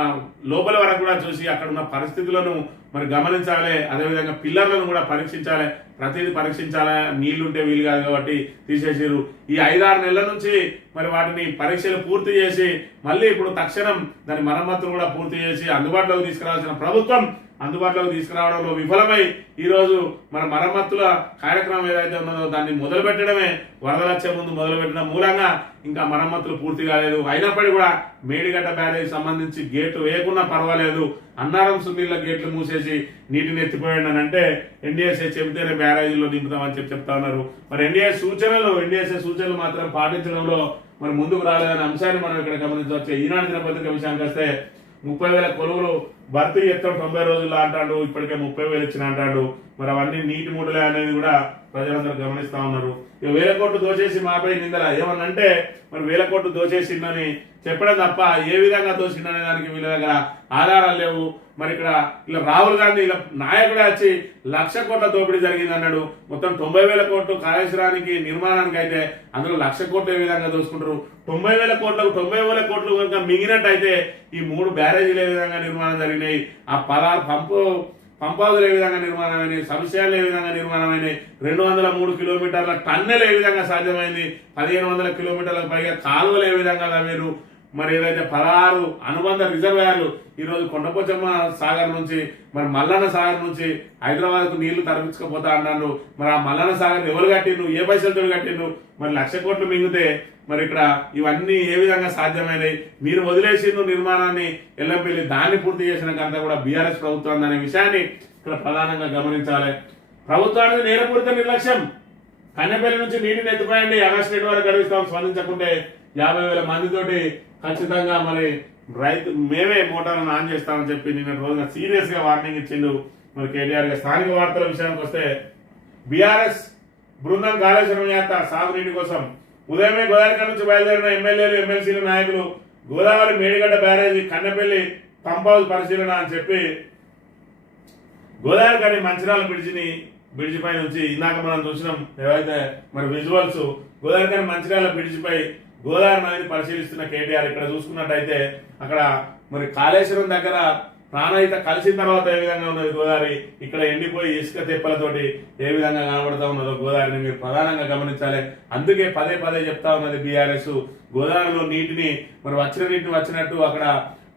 లోపల వరకు కూడా చూసి అక్కడ ఉన్న పరిస్థితులను మరి గమనించాలి, అదేవిధంగా పిల్లర్లను కూడా పరీక్షించాలి, ప్రతిదీ పరీక్షించాలి. నీళ్లుంటే వీలు కాదు కాబట్టి తీసేసారు. ఈ 5-6 నెలల నుంచి మరి వాటిని పరీక్షలు పూర్తి చేసి మళ్ళీ ఇప్పుడు తక్షణం దాని మరమ్మతులు కూడా పూర్తి చేసి అందుబాటులోకి తీసుకురావాల్సిన ప్రభుత్వం అందుబాటులోకి తీసుకురావడంలో విఫలమై ఈరోజు మన మరమ్మతుల కార్యక్రమం ఏదైతే ఉన్నదో దాన్ని మొదలు పెట్టడమే వరదలు వచ్చే ముందు మొదలు పెట్టడం మూలంగా ఇంకా మరమ్మతులు పూర్తి కాలేదు. అయినప్పటికీ కూడా మేడిగడ్డ బ్యారేజ్ సంబంధించి గేట్లు వేయకున్నా పర్వాలేదు, అన్నారం సునీళ్ళ గేట్లు మూసేసి నీటిని ఎత్తిపోయండి అని అంటే ఎన్డీఎస్ఏ చెబితేనే బ్యారేజీలో నింపుతామని చెప్తా ఉన్నారు. మరి ఎన్డీఎస్ఏ సూచనలు మాత్రం పాటించడంలో మరి ముందుకు రాలేదనే అంశాన్ని మనం ఇక్కడ గమనించవచ్చు. ఈనాడు దినపత్రిక విషయానికి వస్తే 30,000 కొలువులు భర్తీ చేస్తాం 90 రోజుల్లో అంటాడు, ఇప్పటికే 30,000 ఇచ్చిన అంటాడు. మరి అవన్నీ నీటి మూటలే అనేది కూడా ప్రజలందరూ గమనిస్తా ఉన్నారు. 1000 కోట్లు దోచేసి మాపై నిందల ఏమన్నంటే మరి 1000 కోట్లు దోచేసిందని చెప్పడం తప్ప ఏ విధంగా దోచిందనే దానికి వీళ్ళ దగ్గర ఆధారాలు లేవు. మరి ఇక్కడ ఇలా రాహుల్ గాంధీ ఇలా నాయకుడే వచ్చి 1,00,000 కోట్ల దోపిడీ జరిగింది అన్నాడు. మొత్తం 90,000 కోట్లు కాళేశ్వరానికి నిర్మాణానికి అయితే అందులో 1,00,000 కోట్లు ఏ విధంగా దోచుకుంటారు? 90,000 కోట్లకు 90,000 కోట్లు కనుక మింగినట్టయితే ఈ 3 బ్యారేజీలు ఏ విధంగా నిర్మాణం జరిగినాయి, ఆ 16 పంపాదులు ఏ విధంగా నిర్మాణమైనవి, సంశయాలు ఏ విధంగా నిర్మాణమైనవి, 203 కిలోమీటర్ల టన్నెల్ ఏ విధంగా సాధ్యమైంది, 1,500 కిలోమీటర్లకు పైగా కాలువలు ఏ విధంగా మీరు మరి ఏదైతే 16 అనుబంధ రిజర్వాయర్లు ఈరోజు కొండపోచమ్మ సాగర్ నుంచి మరి మల్లన్న సాగర్ నుంచి హైదరాబాద్కు నీళ్లు తరలించకపోతా అన్నాను. మరి ఆ మల్లన్న సాగర్ ఎవరు కట్టిండ్రు, ఏ పైసలతో కట్టిండ్రు? మరి 1,00,000 కోట్లు మింగితే మరి ఇక్కడ ఇవన్నీ ఏ విధంగా సాధ్యమైనవి? మీరు వదిలేసిండ్రు నిర్మాణాన్ని ఎల్లంపల్లి, దాన్ని పూర్తి చేసినాకంతా కూడా బీఆర్ఎస్ ప్రభుత్వం అనే విషయాన్ని ఇక్కడ ప్రధానంగా గమనించాలి. ప్రభుత్వానికి నేరపూరిత నిర్లక్ష్యం. కన్నెపల్లి నుంచి నీటిని ఎత్తిపోయండి, ఆగస్టు 2 వరకు గడుస్తాం, స్పందించకుంటే 50,000 మందితోటి ఖచ్చితంగా మరి మేమే మోటార్లను ఆన్ చేస్తామని చెప్పి నిన్న రోజున సీరియస్ గా వార్నింగ్ ఇచ్చిండు మరి కేటీఆర్ గారు. స్థానిక వార్తల విషయానికి వస్తే బీఆర్ఎస్ బృందం కాళేశ్వరం యాత్ర సాగునీటి కోసం ఉదయమే గోదావరి నుంచి బయలుదేరిన ఎమ్మెల్యేలు ఎమ్మెల్సీల నాయకులు గోదావరి మేడిగడ్డ బ్యారేజీ కన్నెపల్లి పంప్ హౌస్ పరిశీలన అని చెప్పి గోదావరి కానీ మంచిర్యాల బ్రిడ్జి పై నుంచి ఇందాక మనం చూసినాం ఏవైతే మరి విజువల్స్, గోదావరి కానీ మంచిర్యాల బ్రిడ్జి పై గోదావరి నదిని పరిశీలిస్తున్న కేటీఆర్ ఇక్కడ చూసుకున్నట్టయితే అక్కడ మరి కాళేశ్వరం దగ్గర ప్రాణహిత కలిసిన తర్వాత ఏ విధంగా ఉన్నది గోదావరి, ఇక్కడ ఎండిపోయి ఇసుక తెప్పలతోటి ఏ విధంగా కనబడతా ఉన్నదో గోదావరిని మీరు ప్రధానంగా గమనించాలి. అందుకే పదే చెప్తా ఉన్నది బీఆర్ఎస్, గోదావరిలో నీటిని మరి వచ్చిన నీటిని వచ్చినట్టు అక్కడ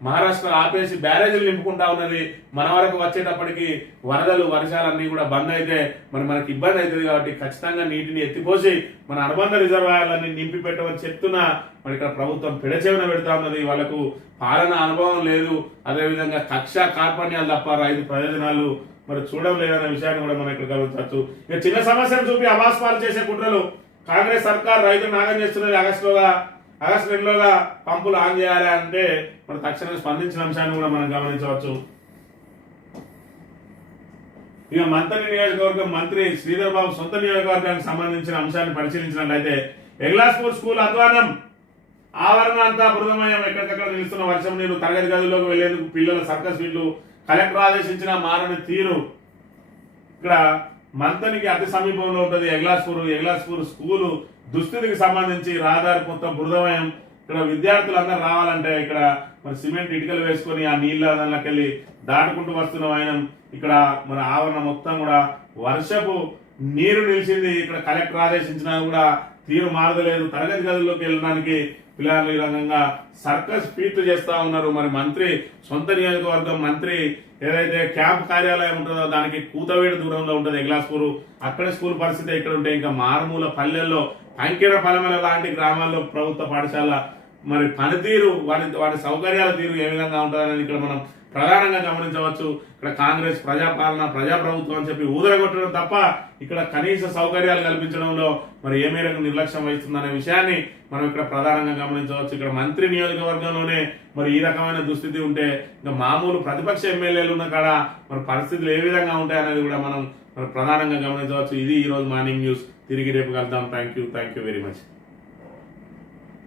మహారాష్ట్ర ఆపేసి బ్యారేజీలు నింపుకుంటా ఉన్నది. మన వరకు వచ్చేటప్పటికి వరదలు వర్షాలన్నీ కూడా బంద్ అయితే మరి మనకి ఇబ్బంది అవుతుంది కాబట్టి ఖచ్చితంగా నీటిని ఎత్తిపోసి మన అనుబంధ రిజర్వాయర్లన్నీ నింపి పెట్టమని చెప్తున్నా మరి ఇక్కడ ప్రభుత్వం పెడచెవిన పెడతా ఉన్నది. వాళ్ళకు పాలన అనుభవం లేదు, అదేవిధంగా కక్ష కార్పణ్యాలు తప్ప రైతు ప్రయోజనాలు మరి చూడడం లేదనే విషయాన్ని కూడా మనం ఇక్కడ గమనించవచ్చు. ఇక చిన్న సమస్యను చూపి అవాస్పాలు చేసే కుట్రలు కాంగ్రెస్ సర్కార్ రైతు నాగం చేస్తున్నది. ఆగస్టు 2లోగా పంపులు ఆన్ చేయాలి అంటే మరి తక్షణం స్పందించిన అంశాన్ని కూడా మనం గమనించవచ్చు. ఇక మంత్రి నియోజకవర్గం మంత్రి శ్రీధర్ బాబు సొంత నియోజకవర్గానికి సంబంధించిన అంశాన్ని పరిశీలించినట్లయితే ఎగ్లాస్పూర్ స్కూల్ అధ్వానం, ఆవరణ అంతా బృదమయం, ఎక్కడికక్కడ నిలుస్తున్న వర్షం నీరు, తరగతి గదుల్లోకి వెళ్లేందుకు పిల్లల సర్కస్ వీళ్లు, కలెక్టర్ ఆదేశించిన మారని తీరు. ఇక్కడ మంతనికి అతి సమీపంలో ఉంటుంది ఎగ్లాస్పూర్ స్కూలు దుస్థితికి సంబంధించి రహదారి మొత్తం బృదమయం. ఇక్కడ విద్యార్థులందరూ రావాలంటే ఇక్కడ మరి సిమెంట్ ఇటుకలు వేసుకొని ఆ నీళ్ళ దానిలోకి వెళ్ళి దాటుకుంటూ వస్తున్నాం. ఆయన ఇక్కడ మరి ఆవరణ మొత్తం కూడా వర్షపు నీరు నిలిచింది. ఇక్కడ కలెక్టర్ ఆదేశించినా కూడా తీరు మారదలేదు. తరగతి గదుల్లోకి వెళ్ళడానికి పిల్లలు ఈ రకంగా సర్కస్ ఫీట్లు చేస్తా ఉన్నారు. మరి మంత్రి సొంత నియోజకవర్గం మంత్రి ఏదైతే క్యాంప్ కార్యాలయం ఉంటుందో దానికి కూతవేడు దూరంలో ఉంటుంది ఎగ్లాస్పూర్. అక్కడ స్కూల్ పరిస్థితి ఇక్కడ ఉంటే ఇంకా మారుమూల పల్లెల్లో అంకెర పలమల లాంటి గ్రామాల్లో ప్రభుత్వ పాఠశాల మరి పనితీరు వాటి సౌకర్యాల తీరు ఏ విధంగా ఉంటుందని ఇక్కడ మనం ప్రధానంగా గమనించవచ్చు. ఇక్కడ కాంగ్రెస్ ప్రజాపాలన ప్రజాప్రభుత్వం అని చెప్పి ఊదరగొట్టడం తప్ప ఇక్కడ కనీస సౌకర్యాలు కల్పించడంలో మరి ఏ మేరకు నిర్లక్ష్యం వహిస్తుందనే విషయాన్ని మనం ఇక్కడ ప్రధానంగా గమనించవచ్చు. ఇక్కడ మంత్రి నియోజకవర్గంలోనే మరి ఈ రకమైన దుస్థితి ఉంటే ఇంకా మామూలు ప్రతిపక్ష ఎమ్మెల్యేలు ఉన్న కాడ మరి పరిస్థితులు ఏ విధంగా ఉంటాయనేది కూడా మనం ప్రధానంగా గమనించవచ్చు. ఇది ఈరోజు మార్నింగ్ న్యూస్. తిరిగి రేపు కలుద్దాం. Thank you very much.